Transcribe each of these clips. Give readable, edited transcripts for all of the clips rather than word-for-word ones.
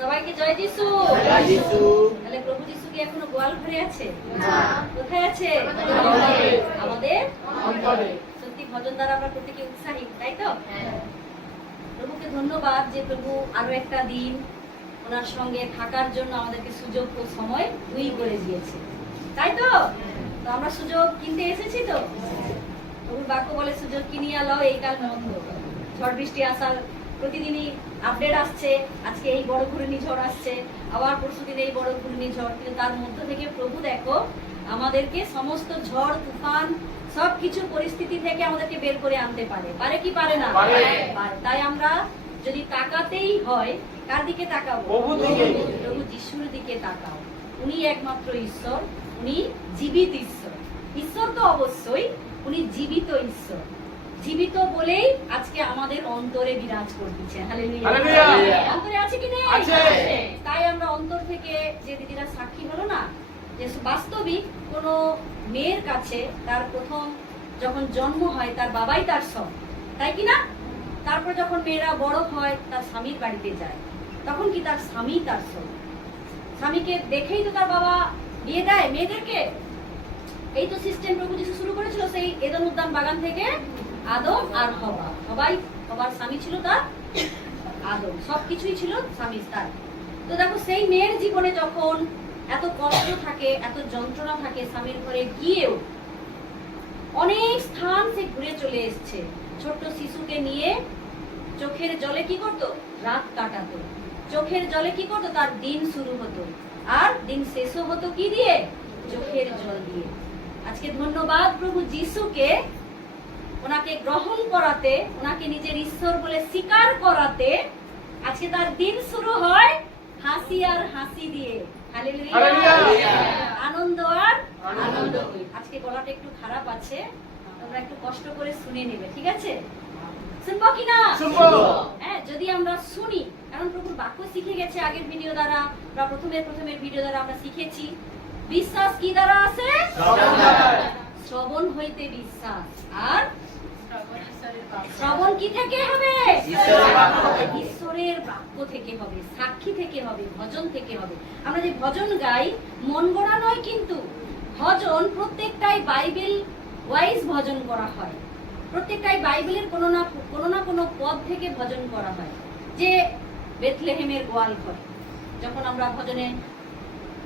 সবাইকে জয় যিশু। জয় যিশু। তাহলে প্রভু যিশু কি এখনো গোয়াল ঘরে আছে? না। কোথায় আছে? অন্তরে। আমাদের অন্তরে। সত্যি ভজন দ্বারা আমরা প্রত্যেকে উৎসাহী, তাই তো? প্রভুকে ধন্যবাদ যে প্রভু আরো একটা দিন ওনার সঙ্গে থাকার জন্য আমাদেরকে সুযোগ ও সময় দুই করে দিয়েছে, তাই তো? তো আমরা সুযোগ কিনতে এসেছি তো। প্রভুর বাক্য বলে সুযোগ কিনিয়া লও এই কাল মন্দ। ঝড় বৃষ্টি আসার প্রতিদিনই আপডেট আসছে। আজকে এই বড় ঘূর্ণিঝড় আসছে, আবার পরশুদিন এই বড় ঘূর্ণিঝড়, কিন্তু তার মধ্য থেকে প্রভু দেখো আমাদেরকে সমস্ত ঝড় তুফান সবকিছু পরিস্থিতি থেকে আমাদেরকে বের করে আনতে পারে। পারে কি পারে না? পারে। তাই আমরা যদি তাকাতেই হয়, কার দিকে তাকাবো? প্রভু যিশুর দিকে তাকাও। উনি একমাত্র ঈশ্বর, উনি জীবিত ঈশ্বর। ঈশ্বর তো অবশ্যই, উনি জীবিত ঈশ্বর। জীবিত বলেই আজকে আমাদের অন্তরে বিরাজ করতেছে। হালেলুয়া। অন্তরে আছে কি নেই? আছে। তাই আমরা অন্তর থেকে যে দিদিরা সাক্ষী হলো না, যে বাস্তবিক কোনো মেয়ের কাছে তার প্রথম যখন জন্ম হয় তার বাবাই তার সব, তাই কি না? তারপর যখন মেয়েরা বড় হয় তার স্বামীর বাড়িতে যায়, তখন কি তার স্বামী তার সব। স্বামীকে দেখেই তো তার বাবা বিয়ে দেয় মেয়েদেরকে। এই তো সিস্টেম প্রভু যিশু শুরু করেছিল সেই এদেন উদ্যান বাগান থেকে। আদম আর হওয়া, সবার স্বামী ছিল তার আদম, সবকিছুই ছিল স্বামী তার। তো দেখো সেই মেয়ের জীবনে যখন এত কষ্ট থাকে, এত যন্ত্রণা থাকে, স্বামীর ঘরে গিয়েও অনেক স্থান সে ঘুরে চলে এসছে। ছোট্ট শিশুকে নিয়ে চোখের জলে কি করতো? রাত কাটাতো। চোখের জলে কি করতো? তার দিন শুরু হতো, আর দিন শেষও হতো কি দিয়ে? চোখের জল দিয়ে। আজকে ধন্যবাদ প্রভু যিশুকে, ওনাকে গ্রহণ করাতে, ওনাকে নিজের ঈশ্বর বলে স্বীকার করাতে আজকে তার দিন শুরু হয় হাসি আর হাসি দিয়ে। হালেলুয়া। আনন্দ আর আনন্দ। আজকে গলাটা একটু খারাপ আছে, তোমরা একটু কষ্ট করে শুনে নেবে, ঠিক আছে? শুনবো কি না? শুনবো। হ্যাঁ, যদি আমরা শুনি, কারণ প্রভুর বাক্য শিখে গেছে আগের ভিডিও দ্বারা বা প্রথমের ভিডিও দ্বারা আমরা শিখেছি। বিশ্বাস কি দ্বারা আসে? শ্রবণ হইতে বিশ্বাস, আর শ্রবণ কি থেকে হবে? ঈশ্বরের বাক্য থেকে হবে, সাক্ষী থেকে হবে, ভজন থেকে হবে। আমরা যে ভজন গাই মন গড়া নয়, কিন্তু ভজন প্রত্যেকটাই বাইবেল ওয়াইজ ভজন করা হয়। প্রত্যেকটাই বাইবেলের কোনো না কোনো পদ থেকে ভজন করা হয়। যে বেথলেহেমের গোয়াল ঘর, যখন আমরা ভজনে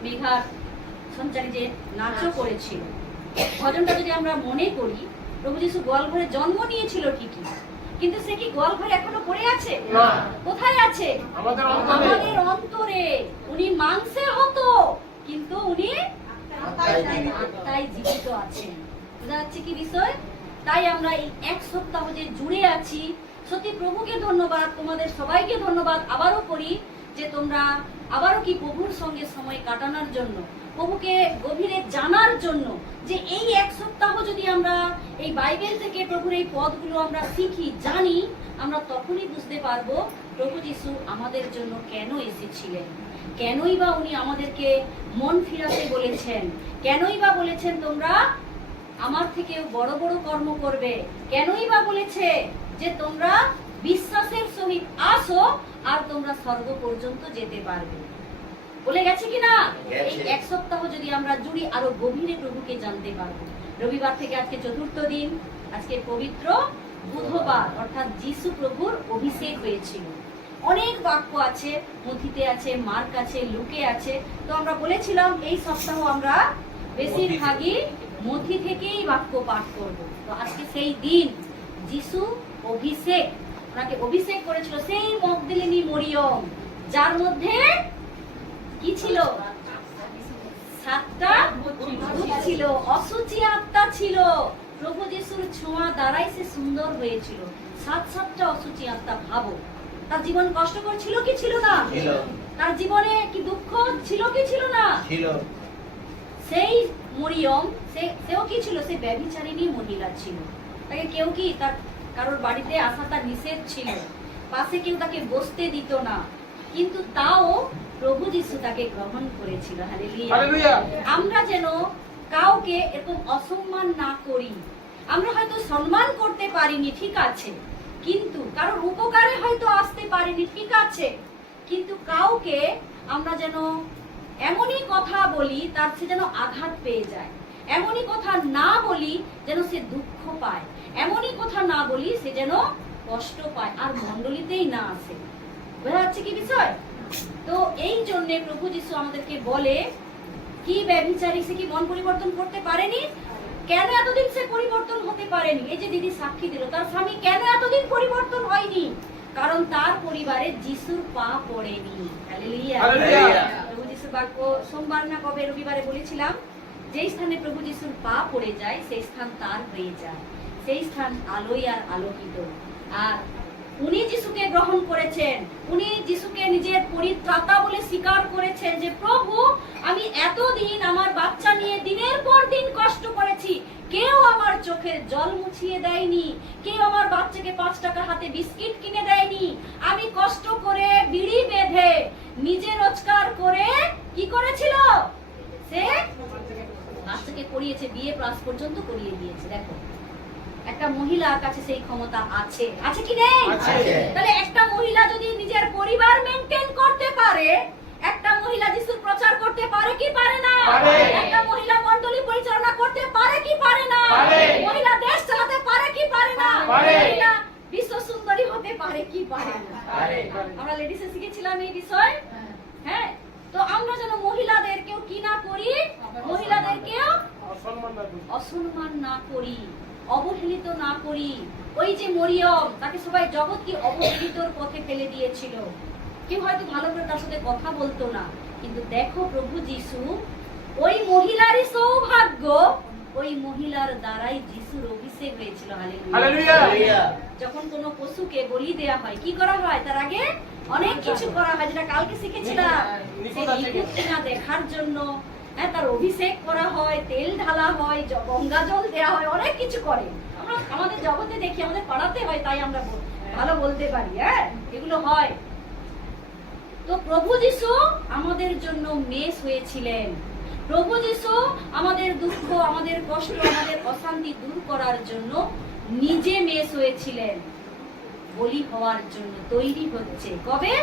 মেঘার সঞ্চারী যে নাচও করেছিল, ভজনটা যদি আমরা মনে করি, প্রভু যিশু গোয়াল ঘরে জন্ম নিয়েছিল ঠিকই, কিন্তু সে কি গোয়াল ঘরে এখনো পড়ে আছে? কোথায় আছে? আমাদের অন্তরে। উনি মাংসে হতো, কিন্তু উনি আত্মায় জীবিত আছেন। বুঝা যাচ্ছে কি বিষয়? তাই আমরা এই এক সপ্তাহ যে জুড়ে আছি, সত্যি প্রভুকে ধন্যবাদ, তোমাদের সবাইকে ধন্যবাদ আবারও করি যে তোমরা আবারও কি প্রভুর সঙ্গে সময় কাটানোর জন্য, প্রভুকে গভীরে জানার জন্য। যে এই এক সপ্তাহ যদি আমরা এই বাইবেল থেকে প্রভুর এই পদগুলো আমরা শিখি, জানি, আমরা তখনই বুঝতে পারবো প্রভু যিশু আমাদের জন্য কেন এসেছিলেন, কেনই বা উনি আমাদেরকে মন ফিরাতে বলেছেন, কেনই বা বলেছেন তোমরা আমার থেকে বড় বড় কর্ম করবে, কেনই বা বলেছে যে তোমরা বিশ্বাসের সহিত আসো আর তোমরা স্বর্গ পর্যন্ত যেতে পারবে। বলে গেছে কিনা? এই এক সপ্তাহ যদি আমরা জুড়ি, আরো গভীরে প্রভুকে জানতে পারবো। রবিবার থেকে আজকে চতুর্থ দিন, আজকে পবিত্র বুধবার, অর্থাৎ যিশু প্রভুর অভিষেক হয়েছিল। অনেক বাক্য আছে, মথিতে আছে, মার্ক আছে, লুকে আছে। তো আমরা বলেছিলাম এই সপ্তাহ আমরা বেশিরভাগই মথি থেকেই বাক্য পাঠ করব। তো আজকে সেই দিন, যিশু অভিষেক, ওনাকে অভিষেক করেছিল সেই মগদলিনী মরিয়ম, যার মধ্যে কি ছিল? 7টা ভূত ছিল, অসুচি আত্মা ছিল। প্রভু যিশুর ছোঁয়া দ্বারাই সে সুন্দর হয়েছিল। 7টা অসুচি আত্মা। ভাবো, তার জীবন কষ্টকর ছিল কি ছিল না? তার জীবনে কি দুঃখ ছিল কি ছিল না? সেই মরিয়ম, সেও কি ছিল? সে ব্যভিচারিণী মহিলা ছিল। তাকে কেউ কি তার কারোর বাড়িতে আসা তার নিষেধ ছিল, পাশে কেউ তাকে বসতে দিত না, কিন্তু তাও প্রভু যিশু তাকে গ্রহণ করেছিল। হালেলুয়া। আমরা যেন কাউকে এরকম অসম্মান না করি। আমরা হয়তো সম্মান করতে পারিনি, ঠিক আছে, কিন্তু কারোর উপকারে হয়তো আসতে পারিনি, ঠিক আছে, কিন্তু কাউকে আমরা যেন এমনই কথা বলি তার সে যেন আঘাত পেয়ে যায়, এমনই কথা না বলি যেন সে দুঃখ পায়, এমনই কথা না বলি সে যেন কষ্ট পায় আর মণ্ডলীতেই না আসে। বোঝা যাচ্ছে কি বিষয়? তো এই জন্য প্রভু যিশু আমাদেরকে বলে, কি ব্যভিচারী সে কি মন পরিবর্তন করতে পারেনি? কেন এতদিন সে পরিবর্তন হতে পারেনি? এই যে দিদি সাক্ষী দিল, তার স্বামী কেন এতদিন পরিবর্তন হয়নি? কারণ তার পরিবারে যিশুর পা পড়েনি। হালেলুয়া। প্রভু যিশুর বাক্য সোমবার না কবে রবিবারে বলেছিলাম, যেই স্থানে প্রভু যিশুর পা পড়ে যায় সেই স্থান তার হয়ে যায়, সেই স্থান আলোয় আর আলোকিত। আর উনি যিশুকে গ্রহণ করেছেন, উনি যিশুকে নিজের পরিত্রাতা বলে স্বীকার করেছেন যে প্রভু আমি এতদিন আমার বাচ্চা নিয়ে দিনের পর দিন কষ্ট করেছি, কেউ আমার চোখের জল মুছিয়ে দেয়নি, কেউ আমার বাচ্চাকে 5 টাকা হাতে বিস্কিট কিনে দেয়নি, আমি কষ্ট করে বিড়ি বেঁধে নিজে রোজগার করে কি করেছিল, সে বাচ্চাকে পড়িয়েছে, বিয়ে পাস পর্যন্ত করিয়ে দিয়েছে। দেখো একটা মহিলার কাছে সেই ক্ষমতা আছে, আছে কি নেই? তাহলে একটা মহিলা যদি নিজের পরিবার মেইনটেইন করতে পারে, একটা মহিলা যিশুর প্রচার করতে পারে কি পারে না? একটা মহিলা মণ্ডলী পরিচালনা করতে পারে কি পারে না? মহিলা দেশ চালাতে পারে কি পারে না? মহিলা বিশ্ব সুন্দরী হতে পারে কি পারে না? আমরা লেডিসে শিখেছিলাম এই বিষয়। হ্যাঁ, তো আমরা যেন মহিলাদেরকেও কি না করি, মহিলাদেরকেও অসম্মান না করি, অবহেলিত না করি। ওই যে মরিয়ম, তাকে সবাই জগৎ কি অবহেলিতর পথে ফেলে দিয়েছিল, কেউ হয়তো ভালো করে তার সাথে কথা বলতো না, কিন্তু দেখো প্রভু যিশু, ওই মহিলারই সৌভাগ্য, ওই মহিলার দ্বারাই যিশুর অভিষেক হয়েছিল। হালেলুয়া। যখন কোনো পশুকে বলি দেয়া হয়, কি করা হয়? তার আগে অনেক কিছু করা হয়, যেটা কালকে শিখেছিলাম, দেখার জন্য। হ্যাঁ, তার অভিষেক করা হয়, তেল ঢালা হয়, গঙ্গা জল দেওয়া হয়, অনেক কিছু করে। আমরা আমাদের জগতে দেখি, আমাদের পাড়াতে হয়, তাই আমরা ভালো বলতে পারি। হ্যাঁ, এগুলো হয়। তো প্রভু যিশু আমাদের জন্য মেষ হয়েছিলেন। প্রভু যিশু আমাদের দুঃখ, আমাদের কষ্ট, আমাদের অশান্তি দূর করার জন্য নিজে মেষ হয়েছিলেন, বলি হওয়ার জন্য তৈরি হচ্ছে। কবে?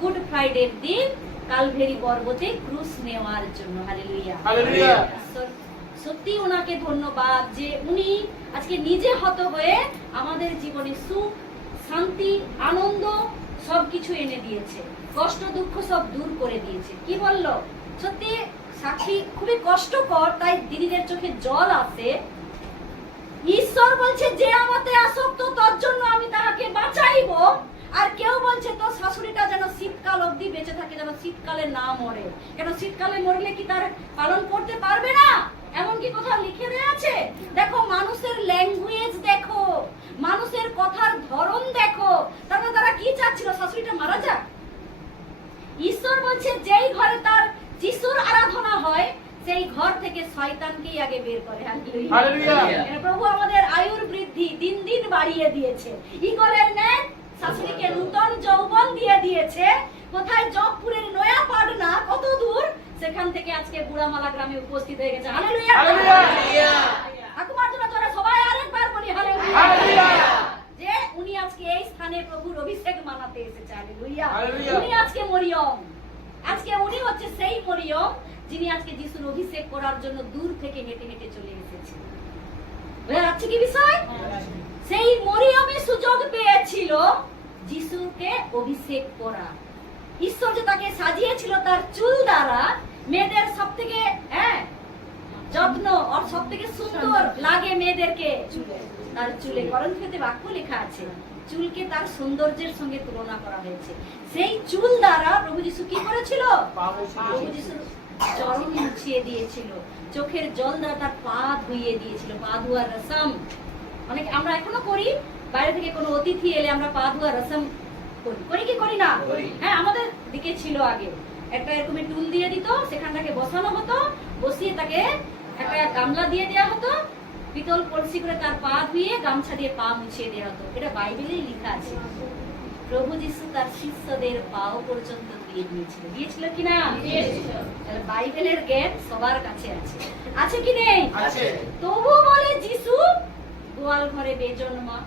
গুড ফ্রাইডের দিন কালভেরি পর্বতে ক্রুশ নেওয়ার জন্য। হালেলুয়া। সত্যি ওনাকে ধন্যবাদ যে উনি আজকে নিজে হত হয়ে আমাদের জীবনে সুখ, শান্তি, আনন্দ সবকিছু এনে দিয়েছে, কষ্ট দুঃখ সব দূর করে দিয়েছে। কি বললো? সত্যি সাক্ষী খুবই কষ্টকর, তাই দিদিদের চোখে জল আসে। ঈশ্বর বলছে যে আমাতে আসক্ত তোর জন্য আমি তাহাকে বাঁচাইবো। আর কেউ বলছে তোর শাশুড়িটা যেন শীতকাল অবধি বেঁচে থাকে, যেন শীতকালে না মরে। কেন শীতকালে মরলে কি তার পালন করতে পারবে না? এমন কি কোথাও লিখে দেয়া আছে? দেখো মানুষের ল্যাঙ্গুয়েজ দেখো, মানুষের কথার ধরন দেখো, তারপরে তারা কি চাচ্ছিল? শাশুড়িটা মারা যাক। ঈশ্বর বলছে যেই ঘরে তার যিশুর আরাধনা হয় সেই ঘর থেকে শয়তানকেই আগে বের করে। হালেলুয়া। প্রভু আমাদের আয়ুর বৃদ্ধি দিন দিন বাড়িয়ে দিয়েছে, ঈগলের ন্যায় শাশুড়িকে নূতন যৌবন দিয়ে দিয়েছে। কোথায়? জগপুরের নয়া পাটনা, কত দূর, সেখান থেকে আজকে বুড়ামালা গ্রামে উপস্থিত হয়ে গেছে। হালেলুয়া। ঠাকুমার জন্য তোরা সবাই আরেকবার বলি হালেলুয়া। যে উনি আজকে এই স্থানে প্রভুর অভিষেক মানাতে এসেছে। হালেলুয়া। উনি আজকে মরিয়ম, আজকে উনি হচ্ছে সেই মরিয়ম যিনি আজকে যিশুর অভিষেক করার জন্য দূর থেকে হেঁটে হেঁটে চলে এসেছে। বোঝা যাচ্ছে কি বিষয়? সেই মরিয়মে সুযোগ পেয়েছিল যিশুকে অভিষেক করা। ঈশ্বর যে তাকে সাজিয়েছিল তার চুল দ্বারা, মেয়েদের সব থেকে যত্ন আর সব থেকে সুন্দর লাগে মেয়েদেরকে তার চুলে। করন্থীয়তে বাক্য লেখা আছে, চুলকে তার সৌন্দর্যের সঙ্গে তুলনা করা হয়েছে। সেই চুল দ্বারা প্রভু যিশু কি করেছিল? প্রভু যিশু চরণ মুছিয়ে দিয়েছিল, চোখের জল দ্বারা তার পা ধুইয়ে দিয়েছিল। পা ধোয়ার রসম অনেক আমরা এখনো করি, বাইরে থেকে কোনো অতিথি এলে আমরা পা ধোয়ার রসম করি কি করি না? হ্যাঁ, আমাদের দিকে ছিল আগে একটা এরকম টুল দিয়ে দিত, সেখানটাকে বসানো হতো, বসিয়ে তাকে একটা গামলা দিয়ে দেওয়া হতো, পিতল কলসি করে তার পা ধুয়ে গামছা দিয়ে পা মুছিয়ে দেওয়া হতো। এটা বাইবেলেই লেখা আছে। প্রভু যিশু তার শিষ্যদের পাও পর্যন্ত দিয়ে দিয়েছিল। দিয়েছিল কি না? তাহলে বাইবেলের জ্ঞান সবার কাছে আছে, আছে কি নেই? তবু বলে যিশু গোয়াল ঘরে বেজন্মা,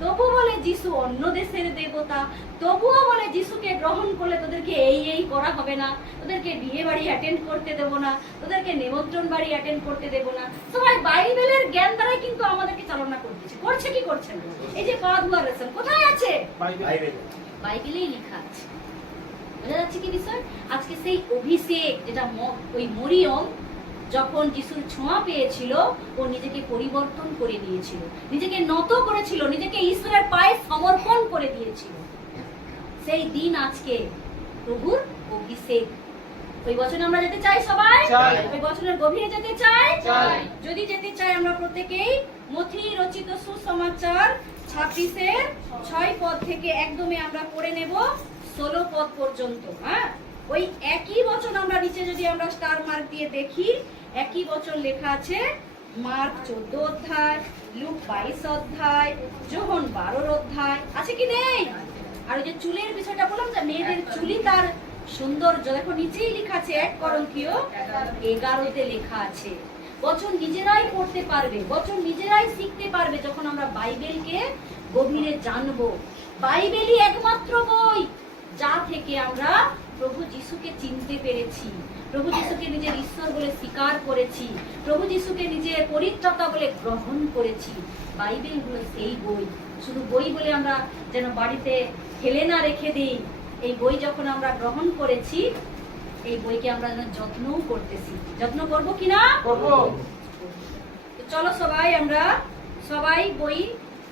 তবু বলে যিশু অন্য দেশের দেবতা, তবুও বলে যিশুকে গ্রহণ করলে তোদেরকে এই করা হবে না, তোদেরকে বিয়ে বাড়ি অ্যাটেন্ড করতে দেবো না, তোদেরকে নিমন্ত্রণ বাড়ি অ্যাটেন্ড করতে দেবো না। সবাই বাইবেলের জ্ঞান দ্বারাই কিন্তু আমাদেরকে চালনা করতেছে। করছে কি করছেন? এই যে পাদুয়া রেশন কোথায় আছে? বাইবেলেই লেখা আছে। বোঝা যাচ্ছে কি বিষয়? আজকে সেই অভিষেক যেটা ওই মরিয়ম যখন যিশুর ছোঁয়া পেয়েছিল, ও নিজেকে পরিবর্তন করে নিয়েছিল, নিজেকে নত করেছিল, নিজেকে ঈশ্বরের পায়ে সমর্পণ করে দিয়েছিল। সেই দিন আজকে প্রভুর অভিষেক। ওই বচনে আমরা যেতে চাই সবাই? ওই বচনের গভীরে যেতে চাই? যদি যেতে চাই আমরা প্রত্যেকেই মথি রচিত সুসমাচার 26-এর 6 পদ থেকে একদমে আমরা পড়ে নেব 16 পদ পর্যন্ত। হ্যাঁ, ওই একই বচন আমরা নিচে যদি আমরা স্টার মার্ক দিয়ে দেখি, একই বচন লেখা আছে মার্ক 14 অধ্যায়, লুক 22 অধ্যায়, যোহন 12 অধ্যায়। আছে কি নেই? আর ওই যে চুলের বিষয়টা বললাম যে মেয়েদের চুলি তার সৌন্দর্য, দেখো নিচেই লেখা আছে 1 করন্থীয় 11-তে লেখা আছে। বচন নিজেরাই পড়তে পারবে, বচন নিজেরাই শিখতে পারবে যখন আমরা বাইবেলকে গভীরে জানবো। বাইবেলই একমাত্র বই যা থেকে আমরা প্রভু যিশুকে চিনতে পেরেছি, প্রভু যিশুকে নিজের ঈশ্বর বলে স্বীকার করেছি, প্রভু যিশুকে নিজের পরিত্রাতা বলে গ্রহণ করেছি। বাইবেল হলো সেই বই। শুধু বই বলে আমরা যেন বাড়িতে ফেলে না রেখে দিই। এই বই যখন আমরা গ্রহণ করেছি, এই বইকে আমরা যেন যত্নও করতেছি। যত্ন করবো কিনা? করবো। চলো সবাই আমরা সবাই বই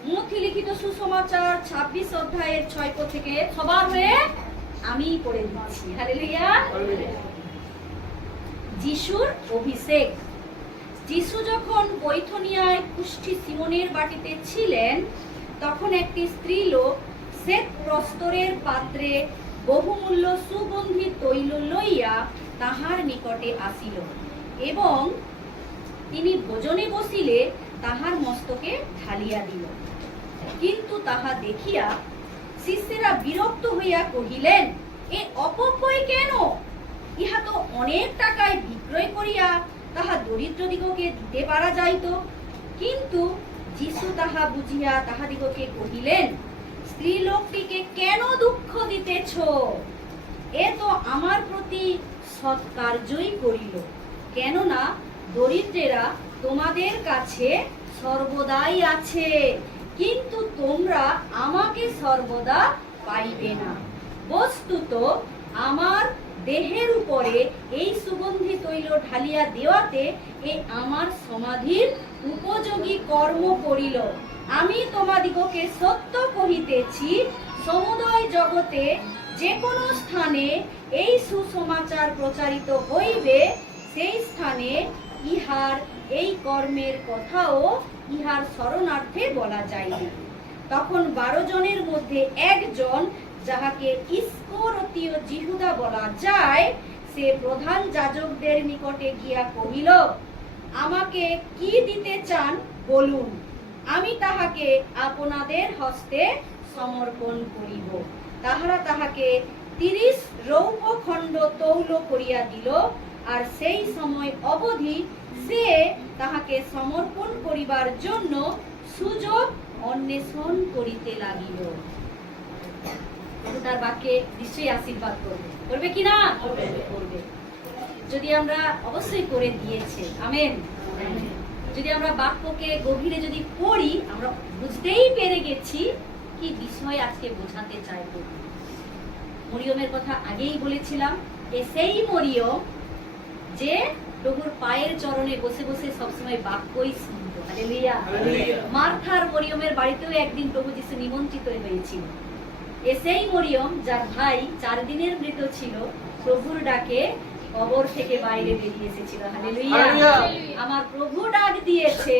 মথি লিখিত সুসমাচার 26 অধ্যায়ের 6 পদ থেকে সবার হয়ে আমি পড়ে দিচ্ছি। হালেলুয়া। যিশুর অভিষেক। যিশু যখন বৈথনিয়ায় কুষ্ঠী সিমনের বাটিতে ছিলেন, তখন একটি স্ত্রী লোক শ্বেত প্রস্তরের পাত্রে বহুমূল্য সুগন্ধি তৈল লইয়া তাহার নিকটে আসিল, এবং তিনি ভোজনে বসিলে তাহার মস্তকে ঢালিয়া দিল। কিন্তু তাহা দেখিয়া শিষ্যেরা বিরক্ত হইয়া কহিলেন, এ অপব্যয় কেন? ইহা তো অনেক টাকায় বিক্রয় করিয়া তাহা দরিদ্রদিগকে দিতে পারা যাইত। কিন্তু যিশু তাহা বুঝিয়া তাহাদিগকে কহিলেন, স্ত্রী লোকটিকে কেন দুঃখ দিতেছ? এ তো আমার প্রতি সৎকার্যই করিল। কেননা দরিদ্রেরা তোমাদের কাছে সর্বদাই আছে, কিন্তু তোমরা আমাকে সর্বদা পাইবে না। বস্তুত আমার দেহের উপরে এই সুগন্ধি তৈল ঢালিয়া দেওয়াতে এ আমার সমাধির উপযোগী কর্ম করিল। আমি তোমাদিগকে সত্য কহিতেছি, সমুদয় জগতে যে কোনো স্থানে এই সুসমাচার প্রচারিত হইবে, সেই স্থানে ইহার এই কর্মের কথাও ইহার শরণার্থে বলা যাইবে। তখন 12 জনের মধ্যে একজন, যাহাকে ইস্করিওতীয় যিহুদা বলা যায়, সে প্রধান যাজকদের নিকটে গিয়া কহিল, আমাকে কি দিতে চান বলুন, আমি তাহাকে আপনাদের হস্তে সমর্পণ করিব। তাহারা তাহাকে 30 রৌপ্যখণ্ড তৌল করিয়া দিল, আর সেই সময় অবধি সে তাহাকে সমর্পণ করিবার জন্য সুযোগ অন্বেষণ করিতে লাগিল। তার বাক্যে নিশ্চয়ই আশীর্বাদ করবে। করবে কিনা? করবে। যদি আমরা অবশ্যই করে দিয়েছে, আমেন। যদি আমরা বাক্যকে গভীরে যদি পড়ি, আমরা বুঝতেই পেরে গেছি কি বিষয় আজকে বোঝাতে চাইব। মরিয়মের কথা আগেই বলেছিলাম, এ সেই মরিয়ম যে প্রভুর পায়ের চরণে বসে বসে সবসময় বাক্যই শুনত। হালেলুয়া। মার্থার মরিয়মের বাড়িতেও একদিন প্রভু যিশু নিমন্ত্রিত হয়েছিল। এ সেই মরিয়ম যার ভাই 4 দিনের মৃত ছিল, প্রভুর ডাকে কবর থেকে বাইরে বেরিয়ে এসেছিল। হালেলুয়া। আমার প্রভু ডাক দিয়েছে,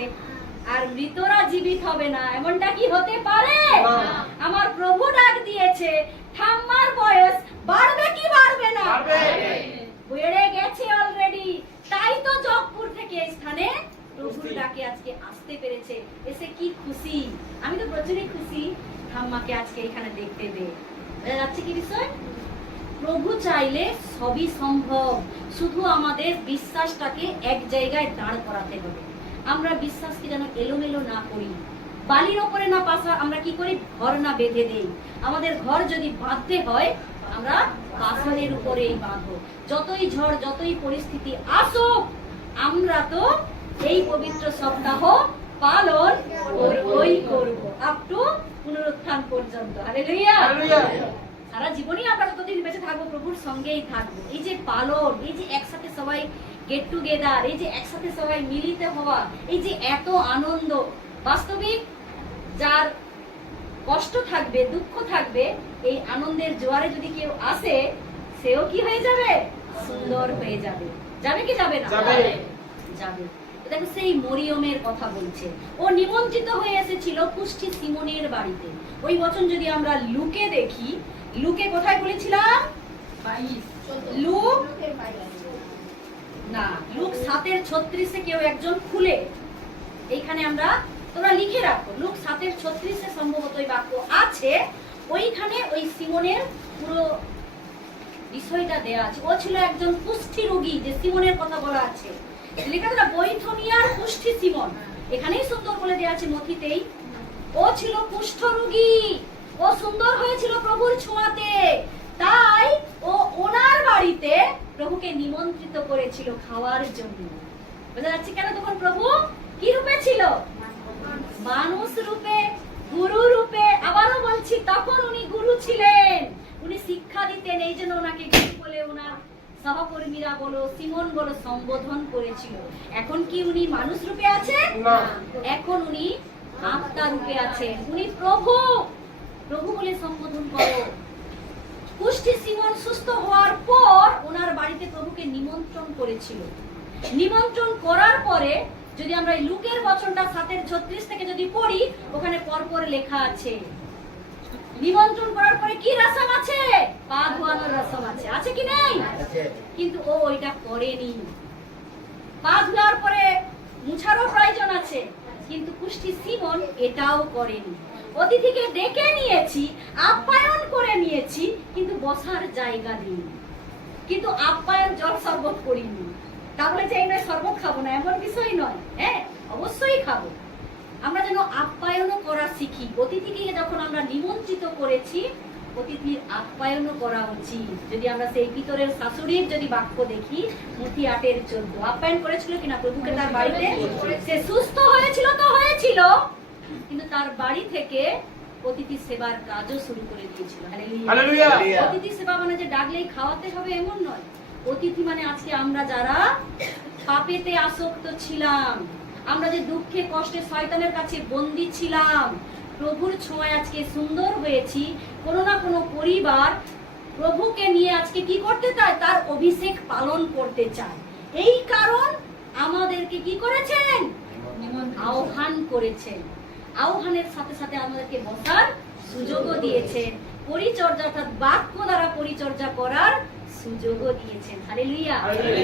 আর মৃতরা জীবিত হবে না, এমনটা কি হতে পারে? আমার প্রভু ডাক দিয়েছে, ঠাম্মার বয়স বাড়বে কি বাড়বে না? বেড়ে গেছে অলরেডি। তাই তো জগপুর থেকে এই স্থানে প্রভুর ডাকে আজকে আসতে পেরেছে। এসে কি খুশি! আমি তো প্রচুরই খুশি ঠাম্মাকে আজকে এখানে দেখতে পেয়ে। বোঝা যাচ্ছে কি বিষয়? প্রভু চাইলে সবই সম্ভব, শুধু আমাদের বিশ্বাসটাকে এক জায়গায় দাঁড় করাতে হবে। আমরা বিশ্বাসকে যেন এলোমেলো না করি। বালির ওপরে না পাশা আমরা কি করি, ঘর না বেঁধে দেই। আমাদের ঘর যদি বাঁধতে হয় আমরা পাথরের উপরেই বাঁধবো। যতই ঝড় যতই পরিস্থিতি আসুক আমরা তো এই পবিত্র সপ্তাহ পালন করবই করব, আপ টু পুনরুত্থান পর্যন্ত। হালেলুয়া। সারা জীবনই আমরা যতদিন বেঁচে থাকবো প্রভুর সঙ্গেই থাকবো। এই যে পালন, এই যে একসাথে সবাই গেট টুগেদার, এই যে একসাথে সবাই মিলিত হওয়া, এই যে এত আনন্দ, বাস্তবিক যার কষ্ট থাকবে দুঃখ থাকবে এই আনন্দের জোয়ারে যদি কেউ আসে সেও কি হয়ে যাবে, সুন্দর হয়ে যাবে। যাবে কি যাবে না? যাবে। দেখো সেই মরিয়মের কথা বলছে, ও নিমন্ত্রিত হয়ে এসেছিল কুষ্ঠী সিমনের বাড়িতে। ওই বচন যদি আমরা লুকে দেখি, লুকে কোথায় বলেছিলাম, লুক না, লুক 7:36 কেউ একজন খুলে, এইখানে আমরা তোমরা লিখে রাখো, লুক 7:36 সম্ভবত ওই বাক্য আছে। ওইখানে ওই সিমনের পুরো বিষয়টা দেয়া আছে। ও ছিল একজন কুষ্ঠী রোগী, যে সিমনের কথা বলা আছে, লেখা আছে বৈথনিয়ার কুষ্ঠী সিমন, এখানেই সুন্দর বলে দেয়া আছে নথিতেই। ও ছিল কুষ্ঠ রোগী, ও সুন্দর হয়েছিল প্রভুর ছোঁয়াতে, তাই ও ওনার বাড়িতে প্রভুকে নিমন্ত্রিত করেছিল খাওয়ার জন্য। বোঝা যাচ্ছে কেন? তখন প্রভু কি রূপে ছিল, মানুষ রূপে, গুরু রূপে। আবারও বলছি, তখন উনি গুরু ছিলেন, উনি শিক্ষা দিতেন, এই জন্য ওনাকে গুরু বলে ওনার সহকর্মীরা বলো, সিমন বলো সম্বোধন করেছিল। এখন কি উনি মানুষ রূপে আছেন? এখন উনি আত্মা রূপে আছেন, উনি প্রভু, প্রভু বলে সম্বোধন করো। কুষ্ঠী সিমন সুস্থ হওয়ার পর ওনার বাড়িতে প্রভুকে নিমন্ত্রণ করেছিল। নিমন্ত্রণ করার পরে যদি আমরা এই লুকের বচনটা 7:36 থেকে যদি পড়ি, ওখানে পরপর লেখা আছে নিমন্ত্রণ করার পরে কি রসম আছে, পা ধোয়ানোর রসম আছে, আছে কি নেই? কিন্তু ও ওইটা করেনি। পা ধোয়ার পরে মুছারও প্রয়োজন আছে, কিন্তু কুষ্ঠী সিমন এটাও করেনি। অতিথিকে ডেকে নিয়েছি, আপ্যায়ন করে নিয়েছি, কিন্তু বসার জায়গা দিইনি, কিন্তু আপ্যায়ন জল শরবত করিনি। তাহলে যে এই নয় শরবত খাবো না, এমন বিষয় নয়, হ্যাঁ অবশ্যই খাবো। আমরা যেন আপ্যায়নও করা শিখি। অতিথিকে যখন আমরা নিমন্ত্রিত করেছি, অতিথির আপ্যায়নও করা উচিত। যদি আমরা সেই পিতরের শাশুড়ির যদি বাক্য দেখি, মথি 8:14, আপ্যায়ন করেছিল কিনা প্রভুকে তার বাড়িতে? সে সুস্থ হয়েছিল তো হয়েছিল, কিন্তু তার বাড়ি থেকে অতিথি সেবার কাজও শুরু করে দিয়েছিল। হালেলুয়া। অতিথি সেবা মানে যে ডাকলেই খাওয়াতে হবে এমন নয়। অতিথি মানে আজকে আমরা যারা পাপেতে আসক্ত ছিলাম, আমরা যে দুঃখে কষ্টে শয়তানের কাছে বন্দী ছিলাম, প্রভুর ছোঁয়ায় আজকে সুন্দর হয়েছি। কোনো না কোনো পরিবার প্রভুকে নিয়ে আজকে কি করতে চায়, তার অভিষেক পালন করতে চায়। এই কারণ আমাদেরকে কি করেছেন, আহ্বান করেছেন। আহ্বানের সাথে সাথে আমাদেরকে বসার সুযোগও দিয়েছেন, পরিচর্যা অর্থাৎ বাক্য দ্বারা পরিচর্যা করার সুযোগও দিয়েছেন। হালেলুয়া।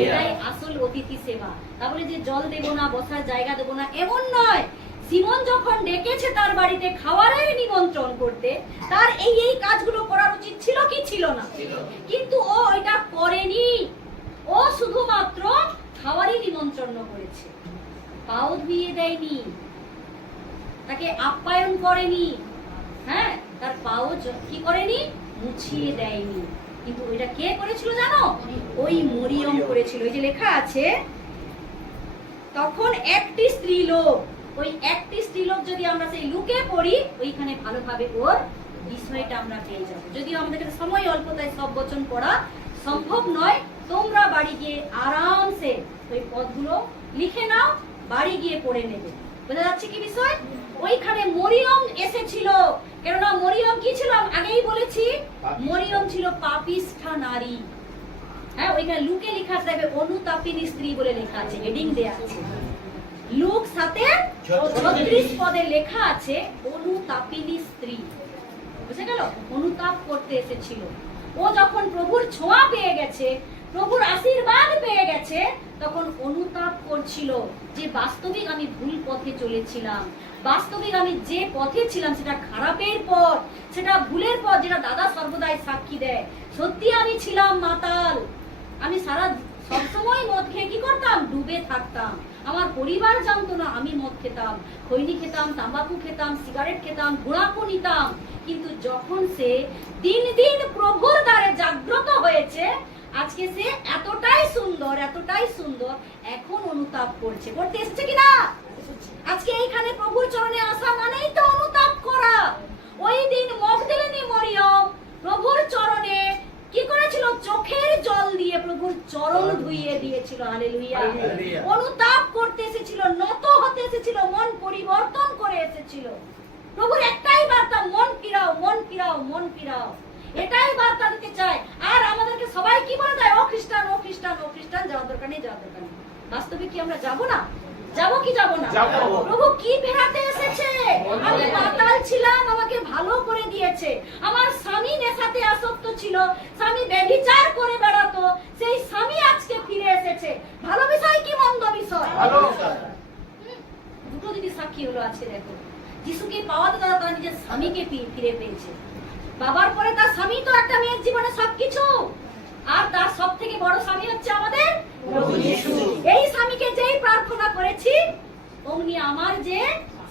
এটাই আসল অতিথি সেবা। তাহলে যে জল দেব না, বসার জায়গা দেব না এমন নয়। সিমন যখন ডেকেছে তার বাড়িতে খাওয়ারের নিমন্ত্রণ করতে, তার এই এই কাজগুলো করা উচিত ছিল কি ছিল না? কিন্তু ও এটা করেনি। ও শুধুমাত্র খাওয়ারই নিমন্ত্রণ করেছে, পাও ধুইয়ে দেয়নি, তাকে আপ্যায়ন করেনি, হ্যাঁ তার পাও কি করেনি, মুছিয়ে দেয়নি। কিন্তু ওইটা কে করেছিল জানো? ওই মরিয়ম করেছিল। ওই যে লেখা আছে, তখন একটি স্ত্রীলোক, ওই একটি স্ত্রীলোক যদি আমরা সেই লুকে পড়ি, ওইখানে ভালোভাবে ওর বিষয়টা আমরা পেয়ে যাবো। যদিও আমাদের কাছে সময় অল্প, তাই সব বচন পড়া সম্ভব নয়। তোমরা বাড়ি গিয়ে আরামসে ওই পদগুলো লিখে নাও, বাড়ি গিয়ে পড়ে নেবে। বোঝা যাচ্ছে কি বিষয়? ওইখানে মরিয়ম এসেছিল, কেননা মরিয়ম কি ছিল আগেই বলেছি, মরিয়ম ছিল পাপিষ্ঠা নারী। হ্যাঁ, ওইখানে লুকে লেখা থাকবে অনুতাপিনী স্ত্রী বলে লেখা আছে, হেডিং দেয়া আছে। লুক 7:36 পদে লেখা আছে অনুতাপিনী স্ত্রী। বুঝে গেল? অনুতাপ করতে এসেছিল। ও যখন প্রভুর ছোঁয়া পেয়ে গেছে, প্রভুর আশীর্বাদ পেয়ে গেছে, তখন অনুতাপ করছিল যে বাস্তবিক আমি ভুল পথে চলেছিলাম, বাস্তবিক আমি যে পথে ছিলাম সেটা খারাপের পথ, সেটা ভুলের পথ, যেটা দাদা সর্বদাই সাক্ষী দেয়। সত্যি আমি ছিলাম মাতাল, আমি সারা সবসময় মদ খেয়ে কি করতাম, ডুবে থাকতাম। আমার পরিবার জানতো না আমি মদ খেতাম, খৈনি খেতাম, তাম্বাকু খেতাম, সিগারেট খেতাম, গুড়াকু নিতাম। কিন্তু যখন সে দিন দিন প্রভুর দ্বারে জাগ্রত হয়েছে, আজকে সে এতটাই সুন্দর, এতটাই সুন্দর, এখন অনুতাপ করছে। করতে এসেছে কিনা? আজকে এইখানে প্রভুর চরণে আসা মানেই তো অনুতাপ করা। ওই দিন মগদলিনী মরিয়ম প্রভুর চরণে কি করেছিল? চোখের জল দিয়ে প্রভুর চরণ ধুইয়ে দিয়েছিল। হালেলুয়া। অনুতাপ করতে এসেছিল, নত হতে এসেছিল, মন পরিবর্তন করে এসেছিল। প্রভুর একটাই বার্তা, মন ফিরাও, মন ফিরাও, মন ফিরাও। এটাই বার্তা দিতে চায়। আর আমাদেরকে সবাই কি বলে দেয়? ও খ্রিস্টান, ও খ্রিস্টান, ও খ্রিস্টান, যাওয়ার দরকার নেই, যাওয়ার দরকার নেই। বাস্তবে কি আমরা যাব না? যাবো কি যাব না? প্রভু কি ফেরাতে এসেছে? আমি মাতাল ছিলাম, আমাকে ভালো করে দিয়েছে। আমার স্বামী নেশাতে আসক্ত ছিল, স্বামী ব্যভিচার করে বেড়াতো, সেই স্বামী আজকে ফিরে এসেছে। ভালো বিষয় কি মন্দ বিষয়? দুটো দিদি সাক্ষী হলো আছে। দেখো, যিশুকে পাওয়াতে তারা নিজের স্বামীকে ফিরে পেয়েছে। বাবার পরে তার স্বামী তো একটা মেয়ের জীবনে সবকিছু, আর তার সব থেকে বড় স্বামী হচ্ছে আমাদের প্রভু যিশু। এই স্বামীকে যেই প্রার্থনা করেছি, অমনি আমার যে